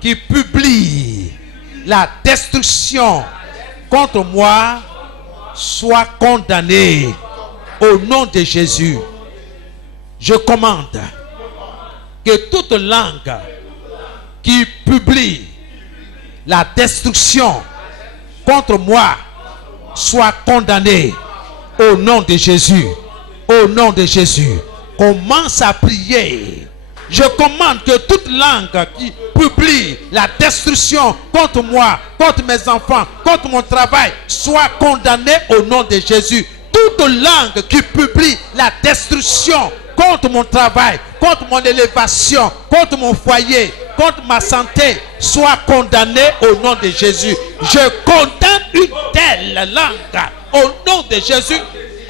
qui publie la destruction contre moi soit condamnée au nom de Jésus. Je commande que toute langue qui publie la destruction contre moi soit condamnée au nom de Jésus. Au nom de Jésus. Commence à prier. Je commande que toute langue qui publie la destruction contre moi, contre mes enfants, contre mon travail, soit condamnée au nom de Jésus. Toute langue qui publie la destruction contre mon travail, contre mon élévation, contre mon foyer, contre ma santé, soit condamnée au nom de Jésus. Je condamne une telle langue au nom de Jésus,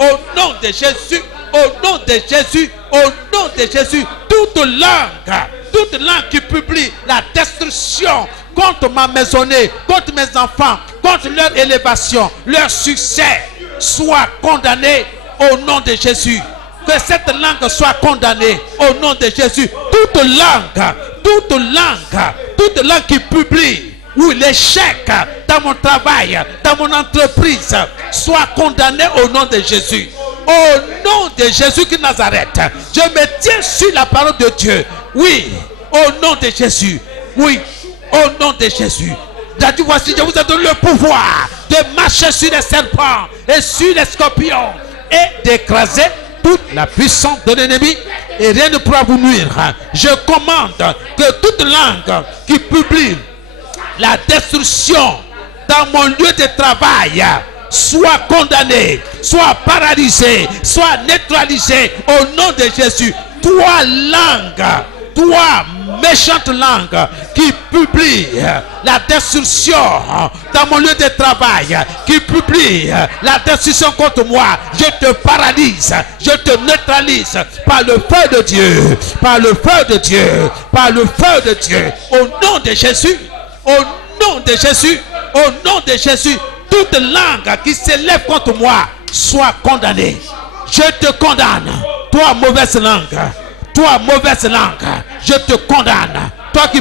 au nom de Jésus, au nom de Jésus, au nom de Jésus. Toute langue qui publie la destruction contre ma maisonnée, contre mes enfants, contre leur élévation, leur succès, soit condamnée au nom de Jésus. Que cette langue soit condamnée au nom de Jésus. Toute langue qui publie l'échec dans mon travail, dans mon entreprise, soit condamnée au nom de Jésus. Au nom de Jésus de Nazareth, je me tiens sur la parole de Dieu. Oui, au nom de Jésus. Oui, au nom de Jésus. J'ai voici, je vous ai donné le pouvoir de marcher sur les serpents et sur les scorpions et d'écraser toute la puissance de l'ennemi et rien ne pourra vous nuire. Je commande que toute langue qui publie la destruction dans mon lieu de travail soit condamnée, soit paralysée, soit neutralisée au nom de Jésus. Toi méchante langue qui publie la destruction dans mon lieu de travail, qui publie la destruction contre moi, je te paralyse, je te neutralise par le feu de Dieu, par le feu de Dieu, par le feu de Dieu, au nom de Jésus, au nom de Jésus, au nom de Jésus. Toute langue qui s'élève contre moi soit condamnée. Je te condamne, toi mauvaise langue. Toi mauvaise langue, je te condamne. Toi qui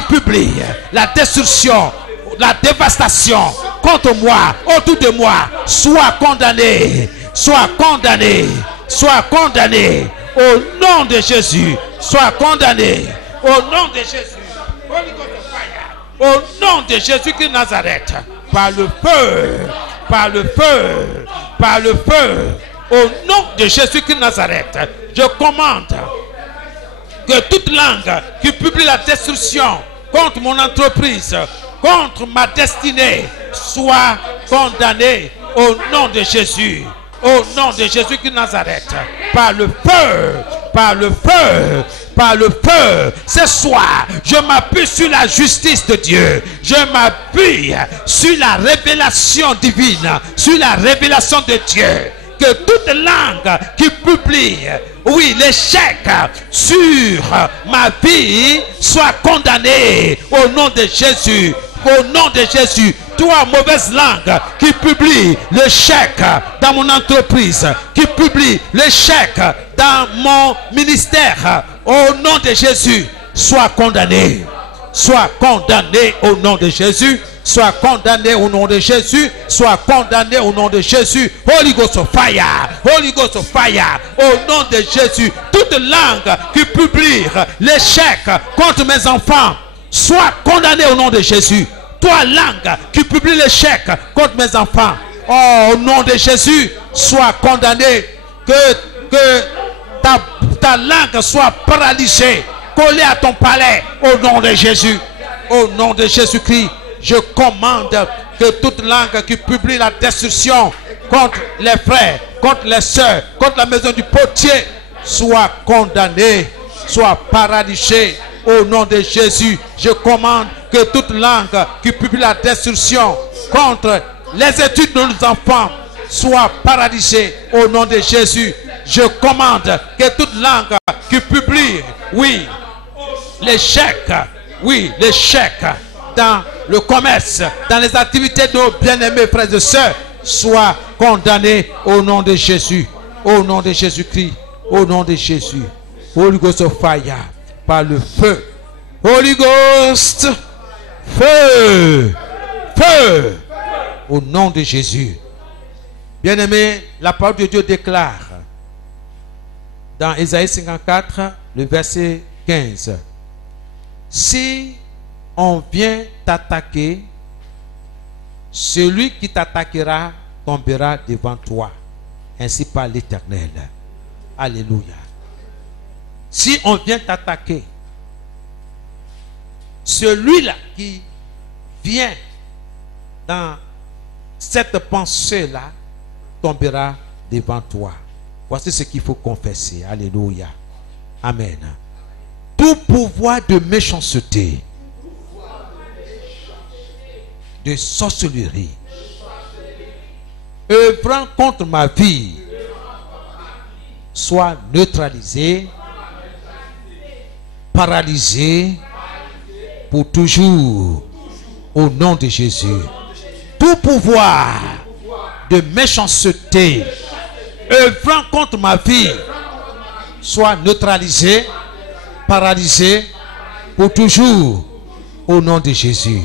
publies la destruction, la dévastation contre moi, autour de moi, sois condamné, sois condamné, sois condamné. Au nom de Jésus, sois condamné. Au nom de Jésus. Au nom de Jésus de Nazareth. Par le feu, par le feu, par le feu. Au nom de Jésus de Nazareth, je commande que toute langue qui publie la destruction contre mon entreprise, contre ma destinée, soit condamnée au nom de Jésus. Au nom de Jésus de Nazareth. Par le feu, par le feu, par le feu. Ce soir, je m'appuie sur la justice de Dieu. Je m'appuie sur la révélation divine, sur la révélation de Dieu. Que toute langue qui publie, oui, l'échec sur ma vie soit condamnée au nom de Jésus. Au nom de Jésus, toi, mauvaise langue qui publie l'échec dans mon entreprise, qui publie l'échec dans mon ministère, au nom de Jésus, sois condamné. Sois condamné au nom de Jésus. Sois condamné au nom de Jésus. Sois condamné au nom de Jésus. Holy Ghost of fire. Holy Ghost of fire. Au nom de Jésus. Toute langue qui publie l'échec contre mes enfants, sois condamné au nom de Jésus. Toi, langue qui publie l'échec contre mes enfants, oh, au nom de Jésus, sois condamné. Que ta langue soit paralysée, collée à ton palais, au nom de Jésus. Au nom de Jésus-Christ, je commande que toute langue qui publie la destruction contre les frères, contre les sœurs, contre la maison du potier, soit condamnée, soit paralysée. Au nom de Jésus, je commande que toute langue qui publie la destruction contre les études de nos enfants soit paralysée. Au nom de Jésus, je commande que toute langue qui publie, oui, l'échec dans le commerce, dans les activités de nos bien-aimés frères et sœurs, soit condamnée au nom de Jésus. Au nom de Jésus-Christ, au nom de Jésus. Holy Ghost of fire. Par le feu. Holy Ghost, feu, feu, au nom de Jésus. Bien-aimé, la parole de Dieu déclare dans Ésaïe 54, le verset 15. Si on vient t'attaquer, celui qui t'attaquera tombera devant toi. Ainsi parle l'Éternel. Alléluia. Si on vient t'attaquer, celui-là qui vient dans cette pensée-là tombera devant toi. Voici ce qu'il faut confesser. Alléluia. Amen. Tout pouvoir de méchanceté, de sorcellerie, œuvrant contre ma vie, soit neutralisé, paralysé pour toujours au nom de Jésus. Tout pouvoir de méchanceté œuvrant contre ma vie soit neutralisé, paralysé pour toujours au nom de Jésus.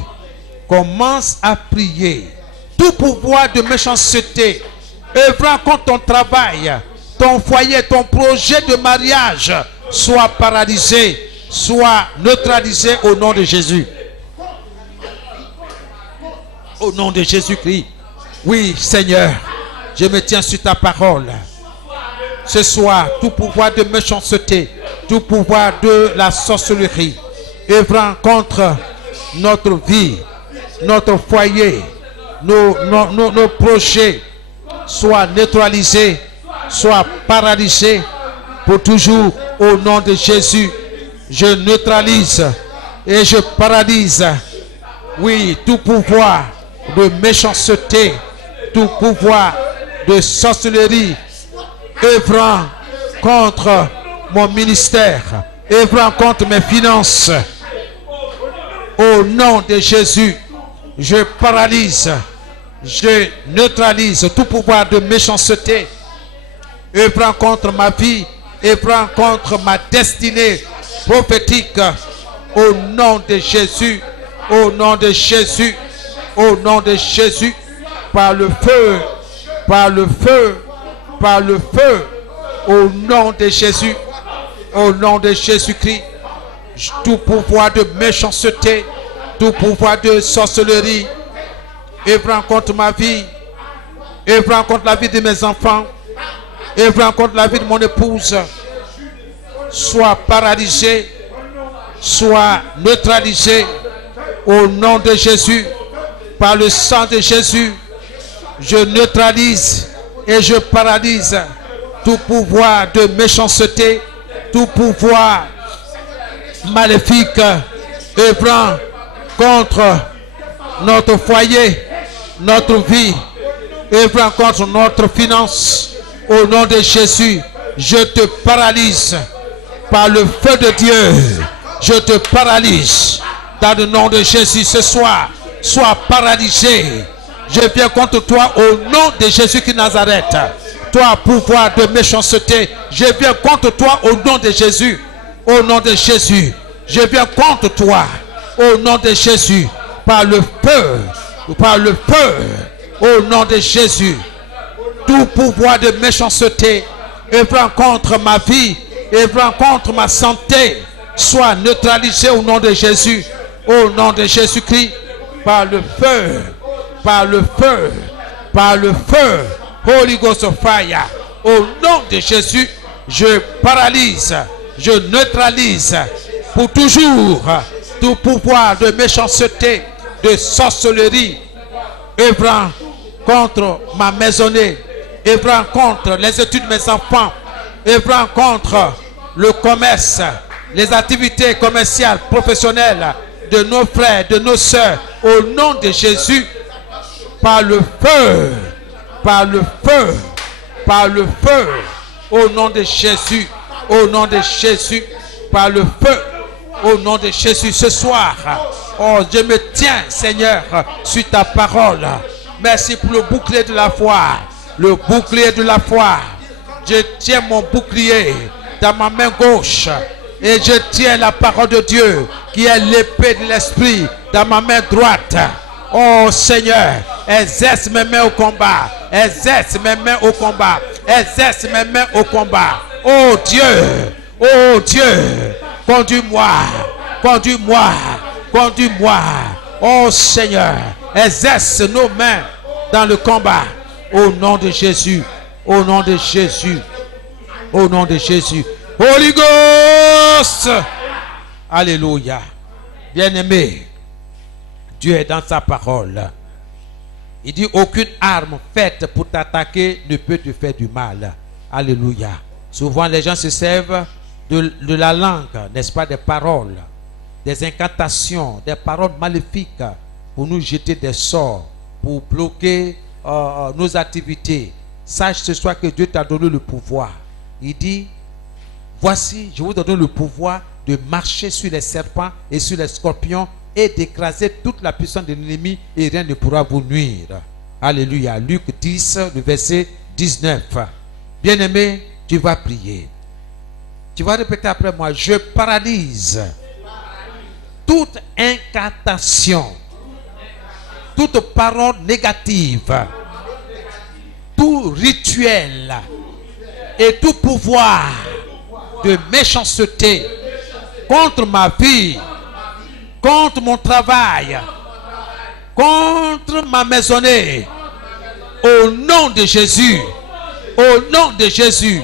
Commence à prier. Tout pouvoir de méchanceté œuvrant contre ton travail, ton foyer, ton projet de mariage soit paralysé, soit neutralisé au nom de Jésus. Au nom de Jésus-Christ. Oui, Seigneur, je me tiens sur ta parole. Ce soir, tout pouvoir de méchanceté, tout pouvoir de la sorcellerie, œuvrant contre notre vie, notre foyer, nos projets, soit neutralisés, soit paralysés pour toujours au nom de Jésus. Je neutralise et je paralyse, oui, tout pouvoir de méchanceté, tout pouvoir de sorcellerie, œuvrant contre mon ministère, œuvrant contre mes finances. Au nom de Jésus, je paralyse, je neutralise tout pouvoir de méchanceté, œuvrant contre ma vie, œuvrant contre ma destinée prophétique. Au nom de Jésus, au nom de Jésus, au nom de Jésus, par le feu, par le feu, par le feu, au nom de Jésus, au nom de Jésus-Christ, tout pouvoir de méchanceté, tout pouvoir de sorcellerie, œuvrant contre ma vie, œuvrant contre la vie de mes enfants, œuvrant contre la vie de mon épouse, soit paralysé, soit neutralisé au nom de Jésus. Par le sang de Jésus, je neutralise et je paralyse tout pouvoir de méchanceté, tout pouvoir maléfique œuvrant contre notre foyer, notre vie, œuvrant contre notre finance. Au nom de Jésus, je te paralyse par le feu de Dieu. Je te paralyse dans le nom de Jésus ce soir. Sois paralysé. Je viens contre toi au nom de Jésus-Christ Nazareth. Toi, pouvoir de méchanceté, je viens contre toi au nom de Jésus. Au nom de Jésus, je viens contre toi au nom de Jésus. Par le feu, au nom de Jésus. Tout pouvoir de méchanceté œuvrant contre ma vie, œuvrant contre ma santé, soit neutralisé au nom de Jésus. Au nom de Jésus-Christ. Par le feu, par le feu, par le feu, Holy Ghost of Fire. Au nom de Jésus, je paralyse, je neutralise pour toujours tout pouvoir de méchanceté, de sorcellerie, œuvrant contre ma maisonnée, œuvrant contre les études de mes enfants, œuvrant contre le commerce, les activités commerciales, professionnelles de nos frères, de nos sœurs. Au nom de Jésus, par le feu, par le feu, par le feu, au nom de Jésus, au nom de Jésus, par le feu, au nom de Jésus. Ce soir, oh, je me tiens, Seigneur, sur ta parole. Merci pour le bouclier de la foi, le bouclier de la foi. Je tiens mon bouclier dans ma main gauche et je tiens la parole de Dieu qui est l'épée de l'esprit dans ma main droite. Oh Seigneur, exerce mes mains au combat, exerce mes mains au combat, exerce mes mains au combat. Oh Dieu, conduis-moi, conduis-moi, conduis-moi. Oh Seigneur, exerce nos mains dans le combat. Au nom de Jésus, au nom de Jésus, au nom de Jésus. Holy Ghost. Alléluia. Bien-aimé, Dieu est dans sa parole. Il dit aucune arme faite pour t'attaquer ne peut te faire du mal. Alléluia. Souvent les gens se servent de la langue, n'est-ce pas, des paroles, des incantations, des paroles maléfiques pour nous jeter des sorts, pour bloquer nos activités. Sache ce soir que Dieu t'a donné le pouvoir. Il dit, voici, je vous donne le pouvoir de marcher sur les serpents et sur les scorpions et d'écraser toute la puissance de l'ennemi et rien ne pourra vous nuire. Alléluia. Luc 10, le verset 19. Bien-aimé, tu vas prier. Tu vas répéter après moi, je paralyse toute incantation, toute parole négative, tout rituel et tout pouvoir de méchanceté contre ma vie, contre mon travail, contre ma maisonnée. Au nom de Jésus, au nom de Jésus,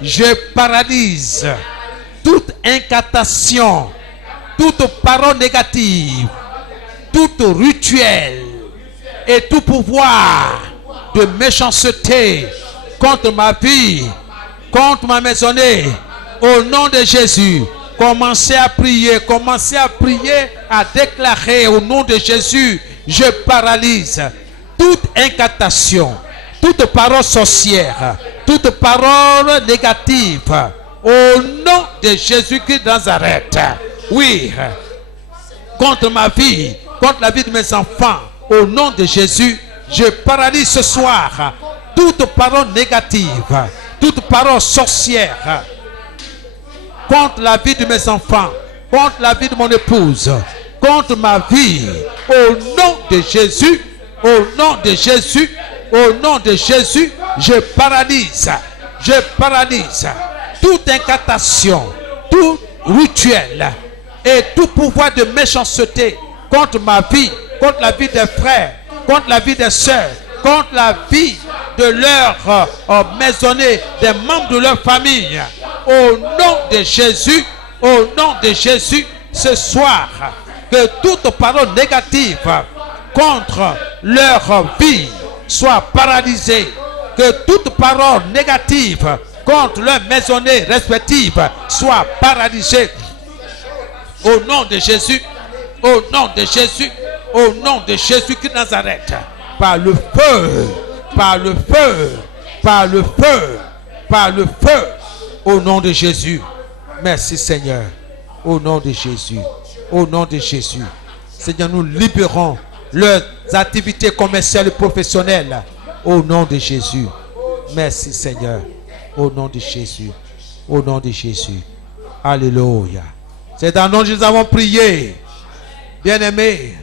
je paralyse toute incantation, toute parole négative, tout rituel et tout pouvoir de méchanceté contre ma vie, contre ma maisonnée. Au nom de Jésus, commencez à prier, à déclarer au nom de Jésus, je paralyse toute incantation, toute parole sorcière, toute parole négative, au nom de Jésus-Christ de Nazareth. Oui, contre ma vie, contre la vie de mes enfants, au nom de Jésus, je paralyse ce soir toute parole négative, toute parole sorcière, contre la vie de mes enfants, contre la vie de mon épouse, contre ma vie, au nom de Jésus, au nom de Jésus, au nom de Jésus, je paralyse toute incantation, tout rituel et tout pouvoir de méchanceté contre ma vie, contre la vie des frères, contre la vie des sœurs, contre la vie de leur maisonnée, des membres de leur famille. au nom de Jésus, au nom de Jésus, ce soir, que toute parole négative contre leur vie soit paralysée, que toute parole négative contre leurs maisonnées respectives soit paralysée. Au nom de Jésus, au nom de Jésus, au nom de Jésus-Christ de Nazareth, par le feu, par le feu, par le feu, par le feu, au nom de Jésus. Merci Seigneur, au nom de Jésus, au nom de Jésus. Seigneur, nous libérons leurs activités commerciales et professionnelles, au nom de Jésus. Merci Seigneur, au nom de Jésus, au nom de Jésus. Alléluia. C'est dans le nom que nous avons prié. Bien-aimé,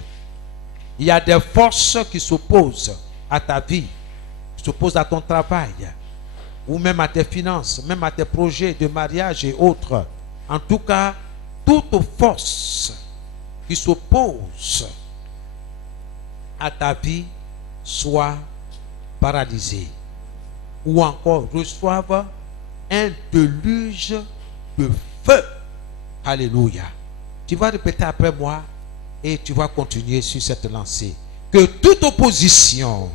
il y a des forces qui s'opposent à ta vie, qui s'opposent à ton travail, ou même à tes finances, même à tes projets de mariage et autres. En tout cas, toute force qui s'oppose à ta vie soit paralysée, ou encore reçoive un déluge de feu. Alléluia. Tu vas répéter après moi et tu vas continuer sur cette lancée. Que toute opposition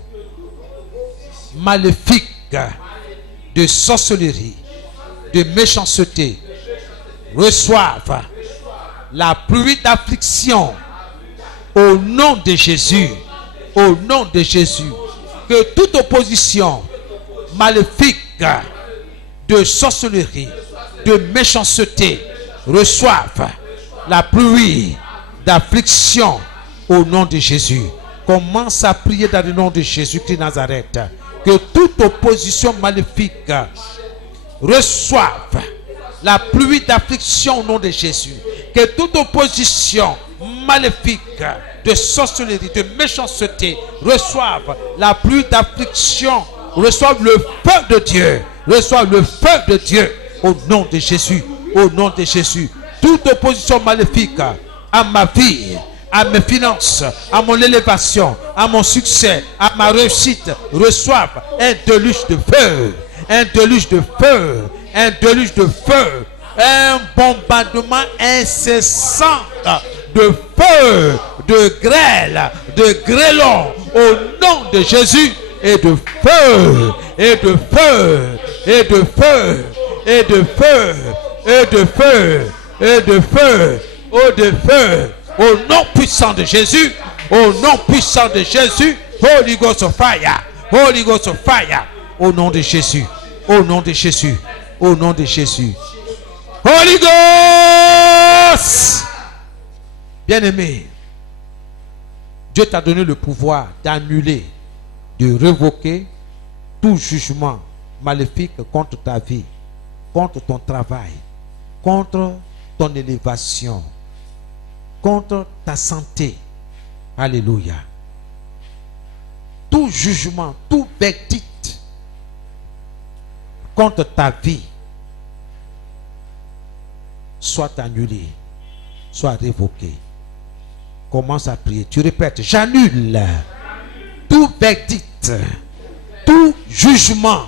maléfique de sorcellerie, de méchanceté, reçoive la pluie d'affliction au nom de Jésus. Au nom de Jésus. Que toute opposition maléfique de sorcellerie, de méchanceté, reçoive la pluie d'affliction au nom de Jésus. Commence à prier dans le nom de Jésus-Christ de Nazareth. Que toute opposition maléfique reçoive la pluie d'affliction au nom de Jésus. Que toute opposition maléfique de sorcellerie, de méchanceté reçoive la pluie d'affliction, reçoive le feu de Dieu, reçoive le feu de Dieu au nom de Jésus. Au nom de Jésus, toute opposition maléfique à ma vie, à mes finances, à mon élévation, à mon succès, à ma réussite, reçoivent un déluge de feu, un déluge de feu, un déluge de feu, un bombardement incessant de feu, de grêle, de grêlons, au nom de Jésus, et de feu, et de feu, et de feu, et de feu, et de feu, et de feu, et de feu, au nom puissant de Jésus, au nom puissant de Jésus, Holy Ghost of fire, Holy Ghost of fire, au nom de Jésus, au nom de Jésus, au nom de Jésus. Holy Ghost! Bien-aimé, Dieu t'a donné le pouvoir d'annuler, de révoquer tout jugement maléfique contre ta vie, contre ton travail, contre ton élévation, contre ta santé. Alléluia. Tout jugement, tout verdict contre ta vie soit annulé, soit révoqué. Commence à prier. Tu répètes, j'annule tout verdict, tout jugement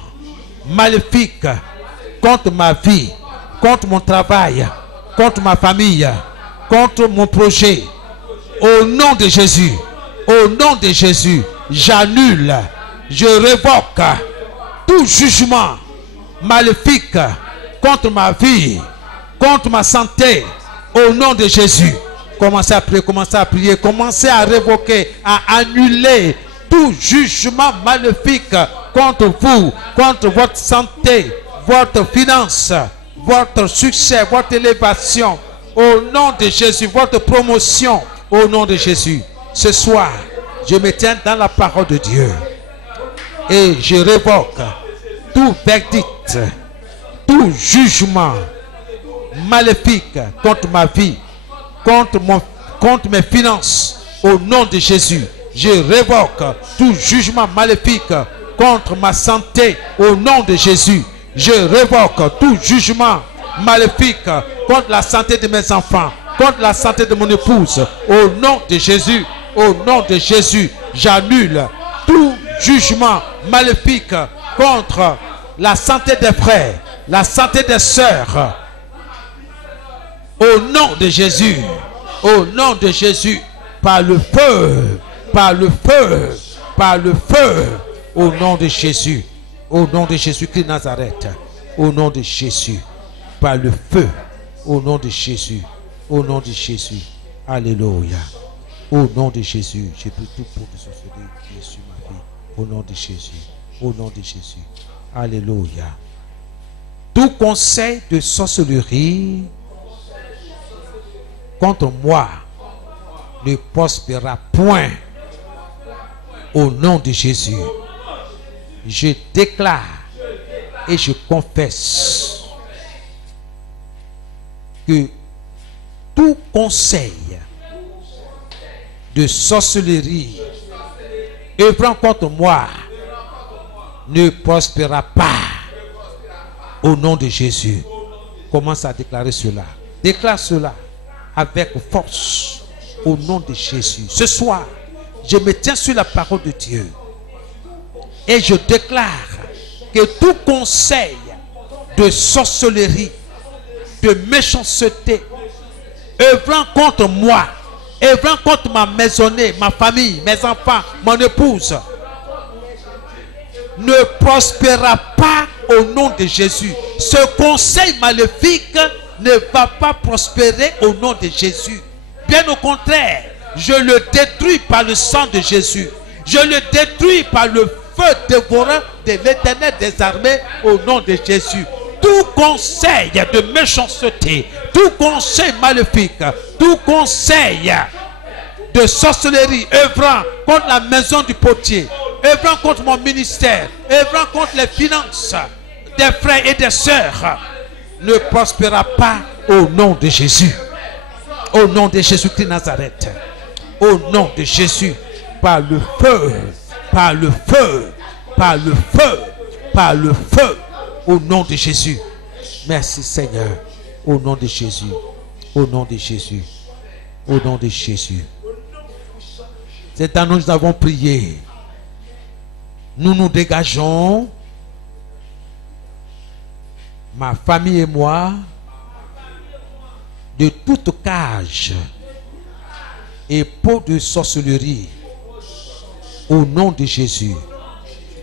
maléfique contre ma vie, contre mon travail, contre ma famille, contre mon projet. Au nom de Jésus, au nom de Jésus, j'annule, je révoque tout jugement maléfique contre ma vie, contre ma santé. Au nom de Jésus, commencez à prier, commencez à prier, commencez à révoquer, à annuler tout jugement maléfique contre vous, contre votre santé, votre finance, votre succès, votre élévation. Au nom de Jésus, votre promotion. Au nom de Jésus, ce soir, je me tiens dans la parole de Dieu et je révoque tout verdict, tout jugement maléfique contre ma vie, contre mes finances. Au nom de Jésus, je révoque tout jugement maléfique contre ma santé. Au nom de Jésus, je révoque tout jugement maléfique contre la santé de mes enfants, contre la santé de mon épouse. Au nom de Jésus, au nom de Jésus, j'annule tout jugement maléfique contre la santé des frères, la santé des sœurs. Au nom de Jésus, au nom de Jésus, par le feu, par le feu, par le feu, au nom de Jésus, au nom de Jésus-Christ de Nazareth, au nom de Jésus, par le feu, au nom de Jésus, au nom de Jésus, alléluia, au nom de Jésus, j'ai pris tout pour de sorcellerie qui est sur ma vie, au nom de Jésus, au nom de Jésus, alléluia. Tout conseil de sorcellerie contre moi ne prospérera point au nom de Jésus. Je déclare et je confesse que tout conseil de sorcellerie œuvrant contre moi ne prospérera pas au nom de Jésus. Commence à déclarer cela. Déclare cela avec force au nom de Jésus. Ce soir, je me tiens sur la parole de Dieu et je déclare que tout conseil de sorcellerie, de méchanceté, œuvrant contre moi, œuvrant contre ma maisonnée, ma famille, mes enfants, mon épouse, ne prospérera pas au nom de Jésus. Ce conseil maléfique ne va pas prospérer au nom de Jésus. Bien au contraire, je le détruis par le sang de Jésus. Je le détruis par le feu dévorant de l'Éternel des armées au nom de Jésus. Tout conseil de méchanceté, tout conseil maléfique, tout conseil de sorcellerie œuvrant contre la maison du potier, œuvrant contre mon ministère, œuvrant contre les finances des frères et des sœurs, ne prospérera pas au nom de Jésus. Au nom de Jésus-Christ de Nazareth. Au nom de Jésus. Par le feu. Par le feu. Par le feu. Par le feu. Au nom de Jésus. Merci Seigneur. Au nom de Jésus. Au nom de Jésus. Au nom de Jésus. C'est à nous que nous avons prié. Nous nous dégageons. Ma famille et moi, de toute cage et peau de sorcellerie, au nom de Jésus.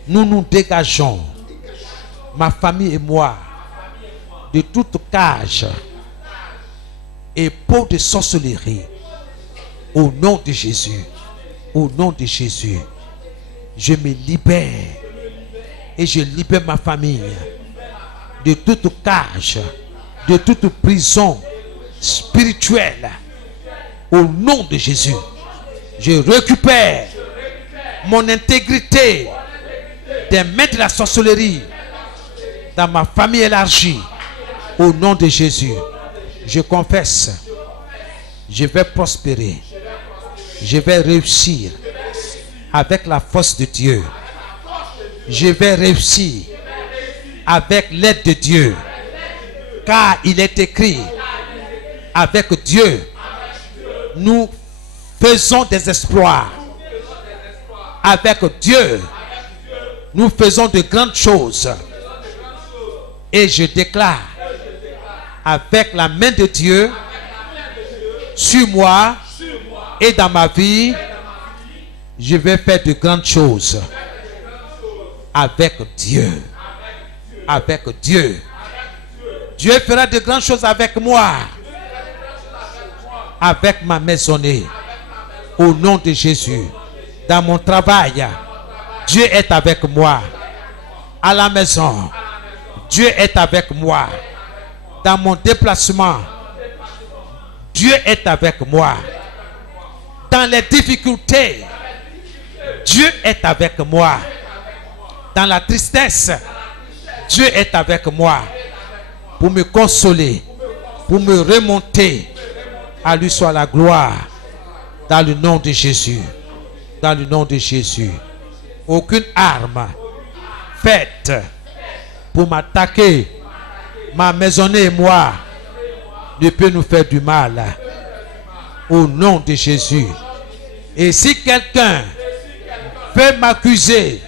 Nous nous dégageons, ma famille et moi, de toute cage et peau de sorcellerie, au nom de Jésus. Au nom de Jésus, je me libère et je libère ma famille de toute cage, de toute prison spirituelle. Au nom de Jésus, je récupère mon intégrité des mains de la sorcellerie dans ma famille élargie. Au nom de Jésus, je confesse, je vais prospérer, je vais réussir avec la force de Dieu. Je vais réussir avec l'aide de Dieu, car il est écrit, avec Dieu nous faisons des exploits. Avec Dieu nous faisons de grandes choses. Et je déclare, avec la main de Dieu sur moi et dans ma vie, je vais faire de grandes choses avec Dieu. Avec Dieu. Dieu fera de grandes choses avec moi. Avec ma maisonnée. Au nom de Jésus. Dans mon travail, Dieu est avec moi. À la maison, Dieu est avec moi. Dans mon déplacement, Dieu est avec moi. Dans les difficultés, Dieu est avec moi. Dans la tristesse, Dieu est avec moi pour me consoler, pour me remonter. À lui soit la gloire. Dans le nom de Jésus. Dans le nom de Jésus. Aucune arme faite pour m'attaquer, ma maisonnée et moi, ne peut nous faire du mal. Au nom de Jésus. Et si quelqu'un veut m'accuser,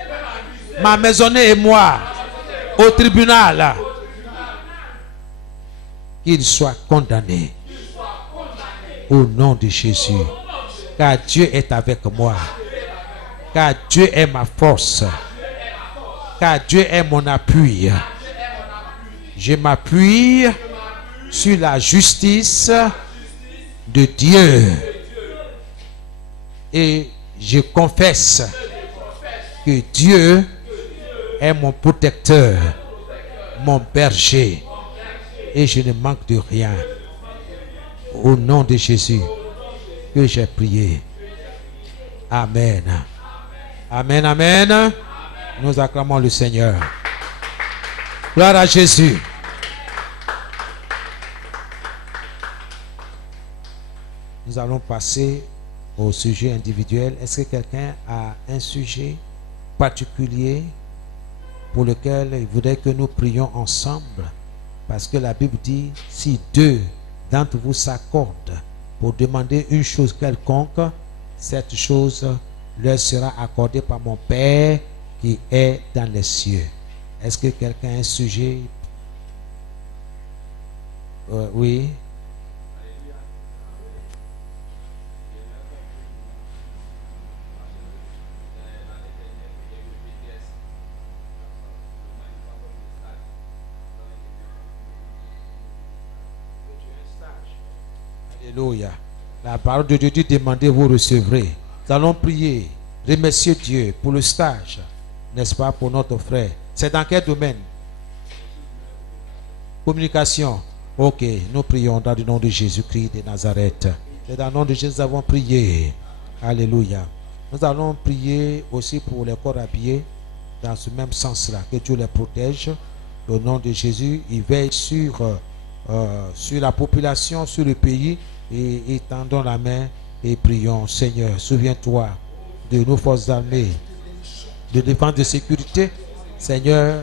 ma maisonnée et moi, au tribunal, qu'il soit condamné. Au nom de Jésus. Car Dieu est avec moi. Car Dieu est ma force. Car Dieu est mon appui. Je m'appuie sur la justice de Dieu. Et je confesse que Dieu est mon protecteur, mon berger. Et je ne manque de rien. Au nom de Jésus que j'ai prié. Amen. Amen, amen. Nous acclamons le Seigneur. Gloire à Jésus. Nous allons passer au sujet individuel. Est-ce que quelqu'un a un sujet particulier pour lequel il voudrait que nous prions ensemble? Parce que la Bible dit, si deux d'entre vous s'accordent pour demander une chose quelconque, cette chose leur sera accordée par mon Père qui est dans les cieux. Est-ce que quelqu'un a un sujet? Oui. Alléluia. La parole de Dieu dit, demandez, vous recevrez. Nous allons prier, remercier Dieu pour le stage, n'est-ce pas, pour notre frère. C'est dans quel domaine? Communication. Ok, nous prions dans le nom de Jésus-Christ de Nazareth. Et dans le nom de Jésus, nous avons prié. Alléluia. Nous allons prier aussi pour les corps habillés dans ce même sens-là. Que Dieu les protège. Au nom de Jésus, il veille sur la population, sur le pays. Et tendons la main et prions. Seigneur, souviens-toi de nos forces armées, de défense de sécurité. Seigneur,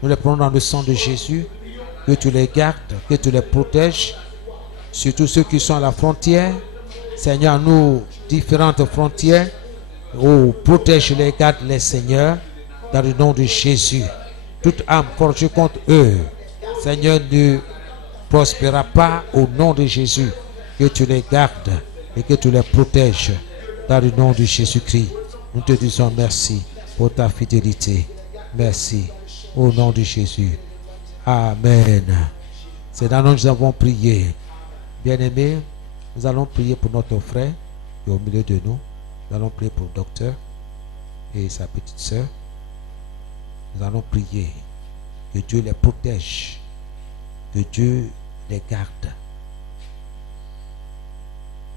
nous les prenons dans le sang de Jésus. Que tu les gardes, que tu les protèges. Surtout ceux qui sont à la frontière. Seigneur, nos différentes frontières. Oh, protège-les, garde-les, Seigneur, dans le nom de Jésus. Toute âme forgée contre eux, Seigneur, ne prospérera pas au nom de Jésus. Que tu les gardes et que tu les protèges dans le nom de Jésus-Christ. Nous te disons merci pour ta fidélité. Merci au nom de Jésus. Amen. C'est dans nous que nous avons prié. Bien-aimés, nous allons prier pour notre frère qui est au milieu de nous. Nous allons prier pour le docteur et sa petite soeur. Nous allons prier que Dieu les protège, que Dieu les garde.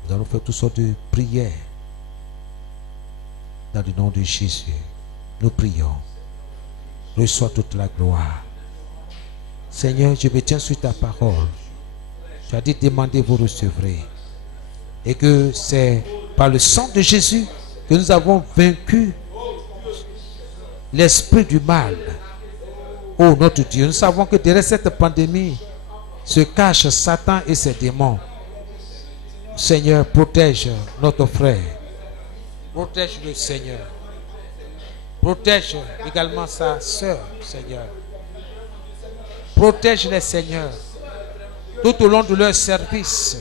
Nous allons faire toutes sortes de prières dans le nom de Jésus. Nous prions. Reçois toute la gloire. Seigneur, je me tiens sur ta parole. Tu as dit, demandez, vous recevrez. Et que c'est par le sang de Jésus que nous avons vaincu l'esprit du mal. Oh notre Dieu, nous savons que derrière cette pandémie se cachent Satan et ses démons. Seigneur, protège notre frère. Protège le Seigneur. Protège également sa soeur, Seigneur. Protège les Seigneurs tout au long de leur service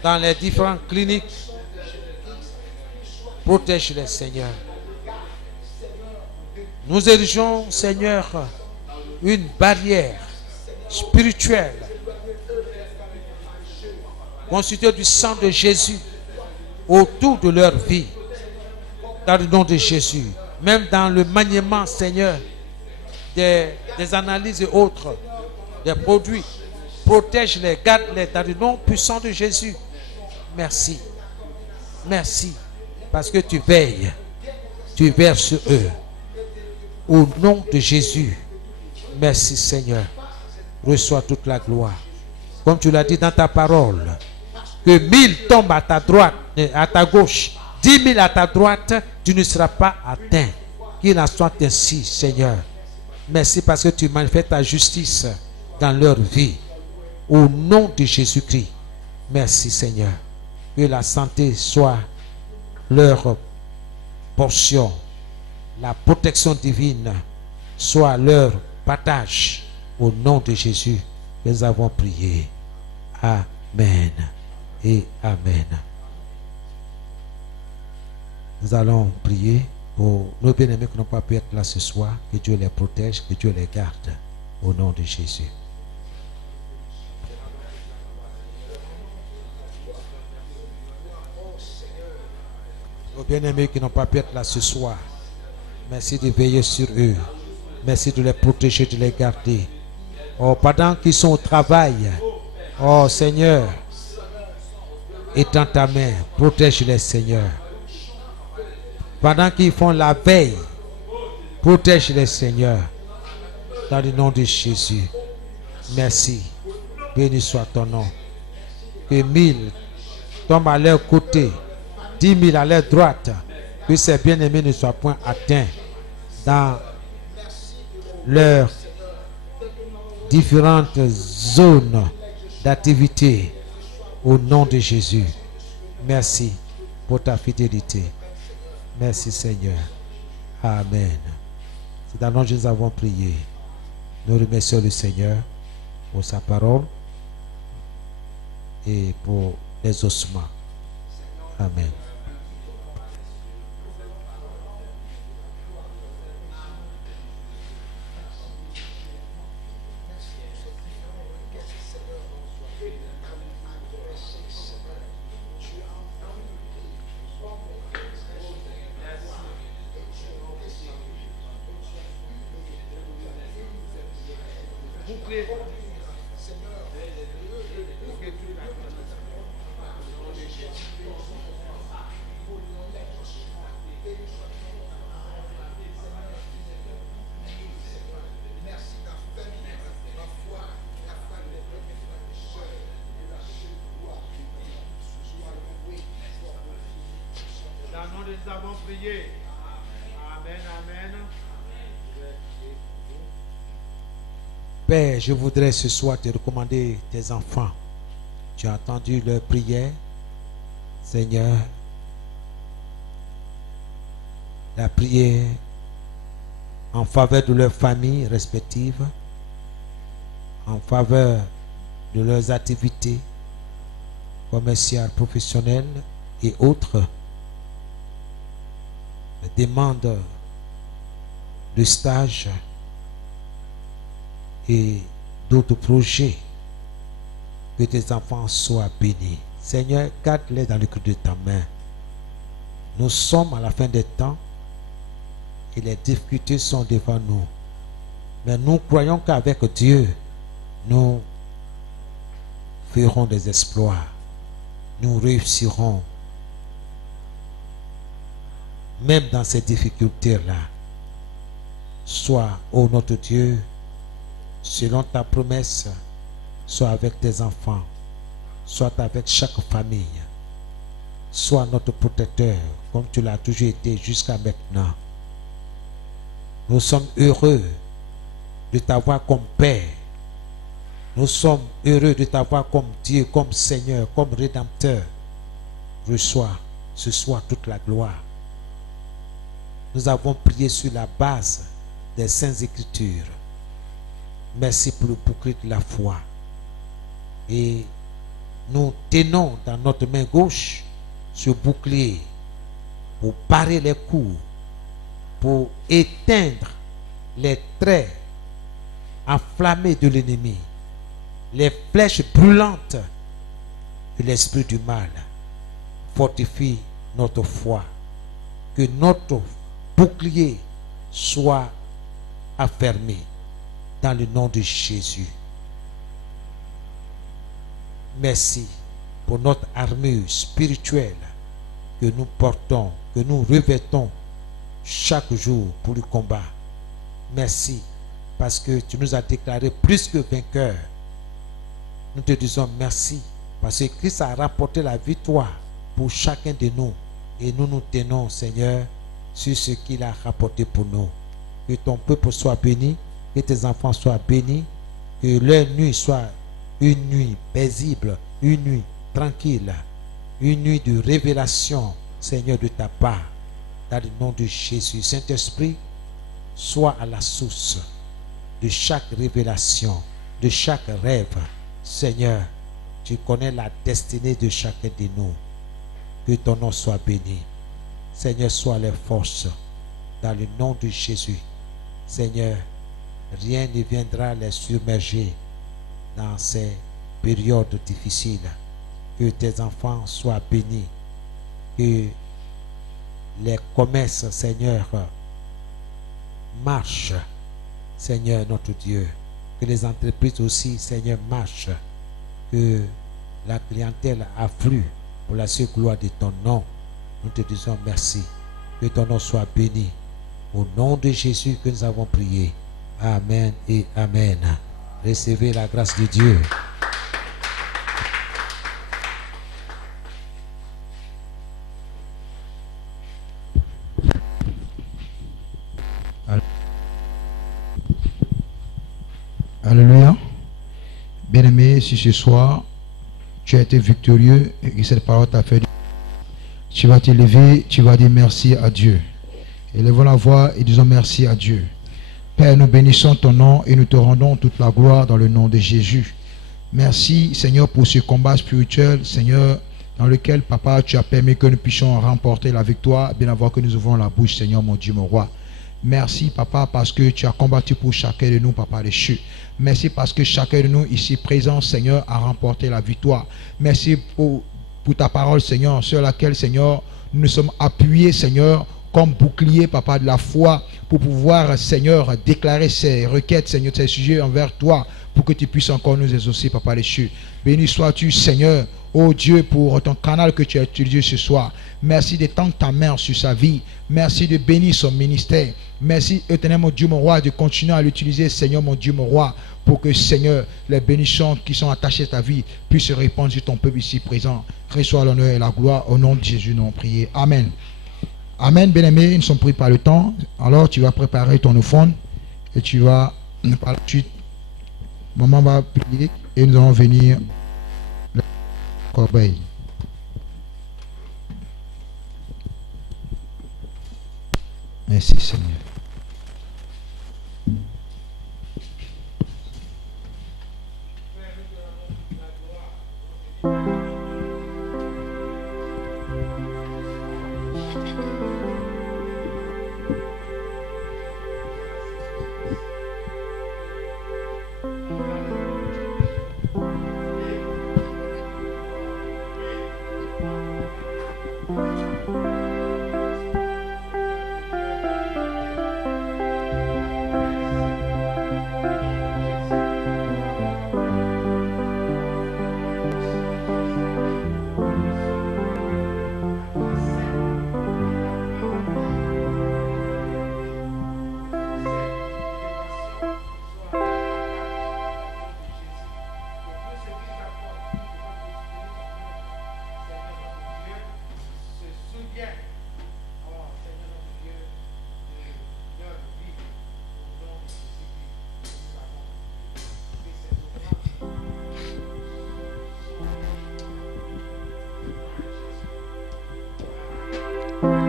dans les différentes cliniques. Protège les Seigneur. Nous érigeons, Seigneur, une barrière spirituelle constituée du sang de Jésus autour de leur vie, dans le nom de Jésus. Même dans le maniement, Seigneur, des analyses et autres, des produits. Protège-les, garde-les dans le nom puissant de Jésus. Merci. Merci. Parce que tu veilles. Tu veilles sur eux. Au nom de Jésus. Merci Seigneur. Reçois toute la gloire. Comme tu l'as dit dans ta parole. Que 1000 tombent à ta droite, à ta gauche. 10 000 à ta droite, tu ne seras pas atteint. Qu'il en soit ainsi, Seigneur. Merci parce que tu manifestes ta justice dans leur vie. Au nom de Jésus-Christ. Merci, Seigneur. Que la santé soit leur portion. La protection divine soit leur partage. Au nom de Jésus. que nous avons prié. Amen et Amen. Nous allons prier pour nos bien-aimés qui n'ont pas pu être là ce soir. Que Dieu les protège, que Dieu les garde. Au nom de Jésus. Nos bien-aimés qui n'ont pas pu être là ce soir. Merci de veiller sur eux. Merci de les protéger, de les garder. Oh, pendant qu'ils sont au travail, oh Seigneur, étends ta main, protège-les, Seigneur. Pendant qu'ils font la veille, protège-les, Seigneur. Dans le nom de Jésus. Merci. Béni soit ton nom. Que 1000 tombent à leur côté, 10 000 à leur droite. Que ces bien-aimés ne soient point atteints dans leurs différentes zones d'activité. Au nom de Jésus. Merci pour ta fidélité. Merci Seigneur. Amen. C'est dans le nom de Jésus que nous avons prié. Nous remercions le Seigneur pour sa parole et pour les ossements. Amen. Nous avons prié. Amen, amen. Père, je voudrais ce soir te recommander tes enfants. Tu as entendu leur prière, Seigneur. La prière en faveur de leurs familles respectives, en faveur de leurs activités commerciales, professionnelles et autres. Demande de stage et d'autres projets. Que tes enfants soient bénis. Seigneur, garde-les dans le creux de ta main. Nous sommes à la fin des temps et les difficultés sont devant nous. Mais nous croyons qu'avec Dieu, nous ferons des exploits. Nous réussirons. Même dans ces difficultés-là. Sois, ô notre Dieu, selon ta promesse, sois avec tes enfants, sois avec chaque famille, sois notre protecteur, comme tu l'as toujours été jusqu'à maintenant. Nous sommes heureux de t'avoir comme Père. Nous sommes heureux de t'avoir comme Dieu, comme Seigneur, comme Rédempteur. Reçois ce soir toute la gloire. Nous avons prié sur la base des Saintes Écritures. Merci pour le bouclier de la foi. Et nous tenons dans notre main gauche ce bouclier pour parer les coups, pour éteindre les traits enflammés de l'ennemi, les flèches brûlantes de l'esprit du mal. Fortifie notre foi. Que notre bouclier soit affermé dans le nom de Jésus. Merci pour notre armure spirituelle que nous portons, que nous revêtons chaque jour pour le combat. Merci parce que tu nous as déclaré plus que vainqueurs. Nous te disons merci parce que Christ a rapporté la victoire pour chacun de nous et nous nous tenons, Seigneur, sur ce qu'il a rapporté pour nous. Que ton peuple soit béni, que tes enfants soient bénis, que leur nuit soit une nuit paisible, une nuit tranquille, une nuit de révélation, Seigneur, de ta part, dans le nom de Jésus. Saint-Esprit, sois à la source de chaque révélation de chaque rêve. Seigneur, tu connais la destinée de chacun de nous. Que ton nom soit béni. Seigneur, sois les forces dans le nom de Jésus. Seigneur, rien ne viendra les submerger dans ces périodes difficiles. Que tes enfants soient bénis. Que les commerces, Seigneur, marchent. Seigneur notre Dieu. Que les entreprises aussi, Seigneur, marchent. Que la clientèle afflue pour la seule gloire de ton nom. Nous te disons merci. Que ton nom soit béni. Au nom de Jésus que nous avons prié. Amen et amen. Recevez la grâce de Dieu. Alléluia. Bien-aimé, si ce soir tu as été victorieux et que cette parole t'a fait, tu vas t'élever, tu vas dire merci à Dieu. Élevons la voix et disons merci à Dieu. Père, nous bénissons ton nom et nous te rendons toute la gloire dans le nom de Jésus. Merci Seigneur pour ce combat spirituel, Seigneur, dans lequel, Papa, tu as permis que nous puissions remporter la victoire, bien avoir que nous ouvrons la bouche, Seigneur, mon Dieu, mon roi. Merci, Papa, parce que tu as combattu pour chacun de nous, Papa, les cieux. Merci parce que chacun de nous ici présent, Seigneur, a remporté la victoire. Merci pour ta parole, Seigneur, sur laquelle, Seigneur, nous nous sommes appuyés, Seigneur, comme bouclier, Papa, de la foi, pour pouvoir, Seigneur, déclarer ces requêtes, Seigneur, ces sujets envers toi, pour que tu puisses encore nous exaucer, Papa, les cieux. Béni sois-tu, Seigneur, ô Dieu, pour ton canal que tu as utilisé ce soir. Merci de tendre ta main sur sa vie. Merci de bénir son ministère. Merci, éternel mon Dieu, mon roi, de continuer à l'utiliser, Seigneur, mon Dieu, mon roi, pour que, Seigneur, les bénédictions qui sont attachées à ta vie puissent se répandre sur ton peuple ici présent. Reçois l'honneur et la gloire. Au nom de Jésus, nous avons prié. Amen. Amen, bien-aimés, nous sommes pris par le temps. Alors, tu vas préparer ton offrande et tu vas, par la suite, maman va prier et nous allons venir la corbeille. Merci, Seigneur.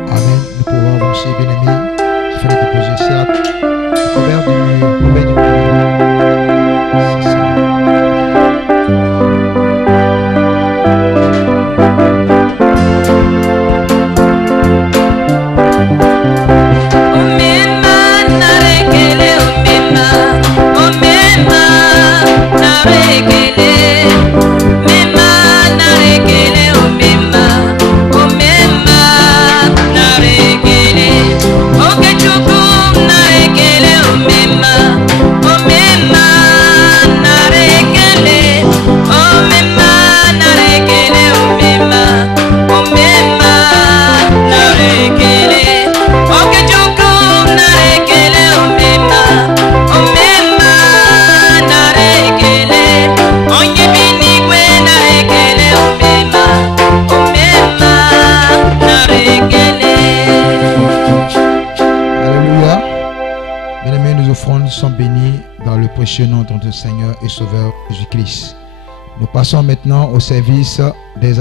Amen. Nous pouvons avancer, bien-aimés. Il fallait déposer ça. Couvert du sont bénis dans le précieux nom de notre Seigneur et Sauveur Jésus-Christ. Nous passons maintenant au service des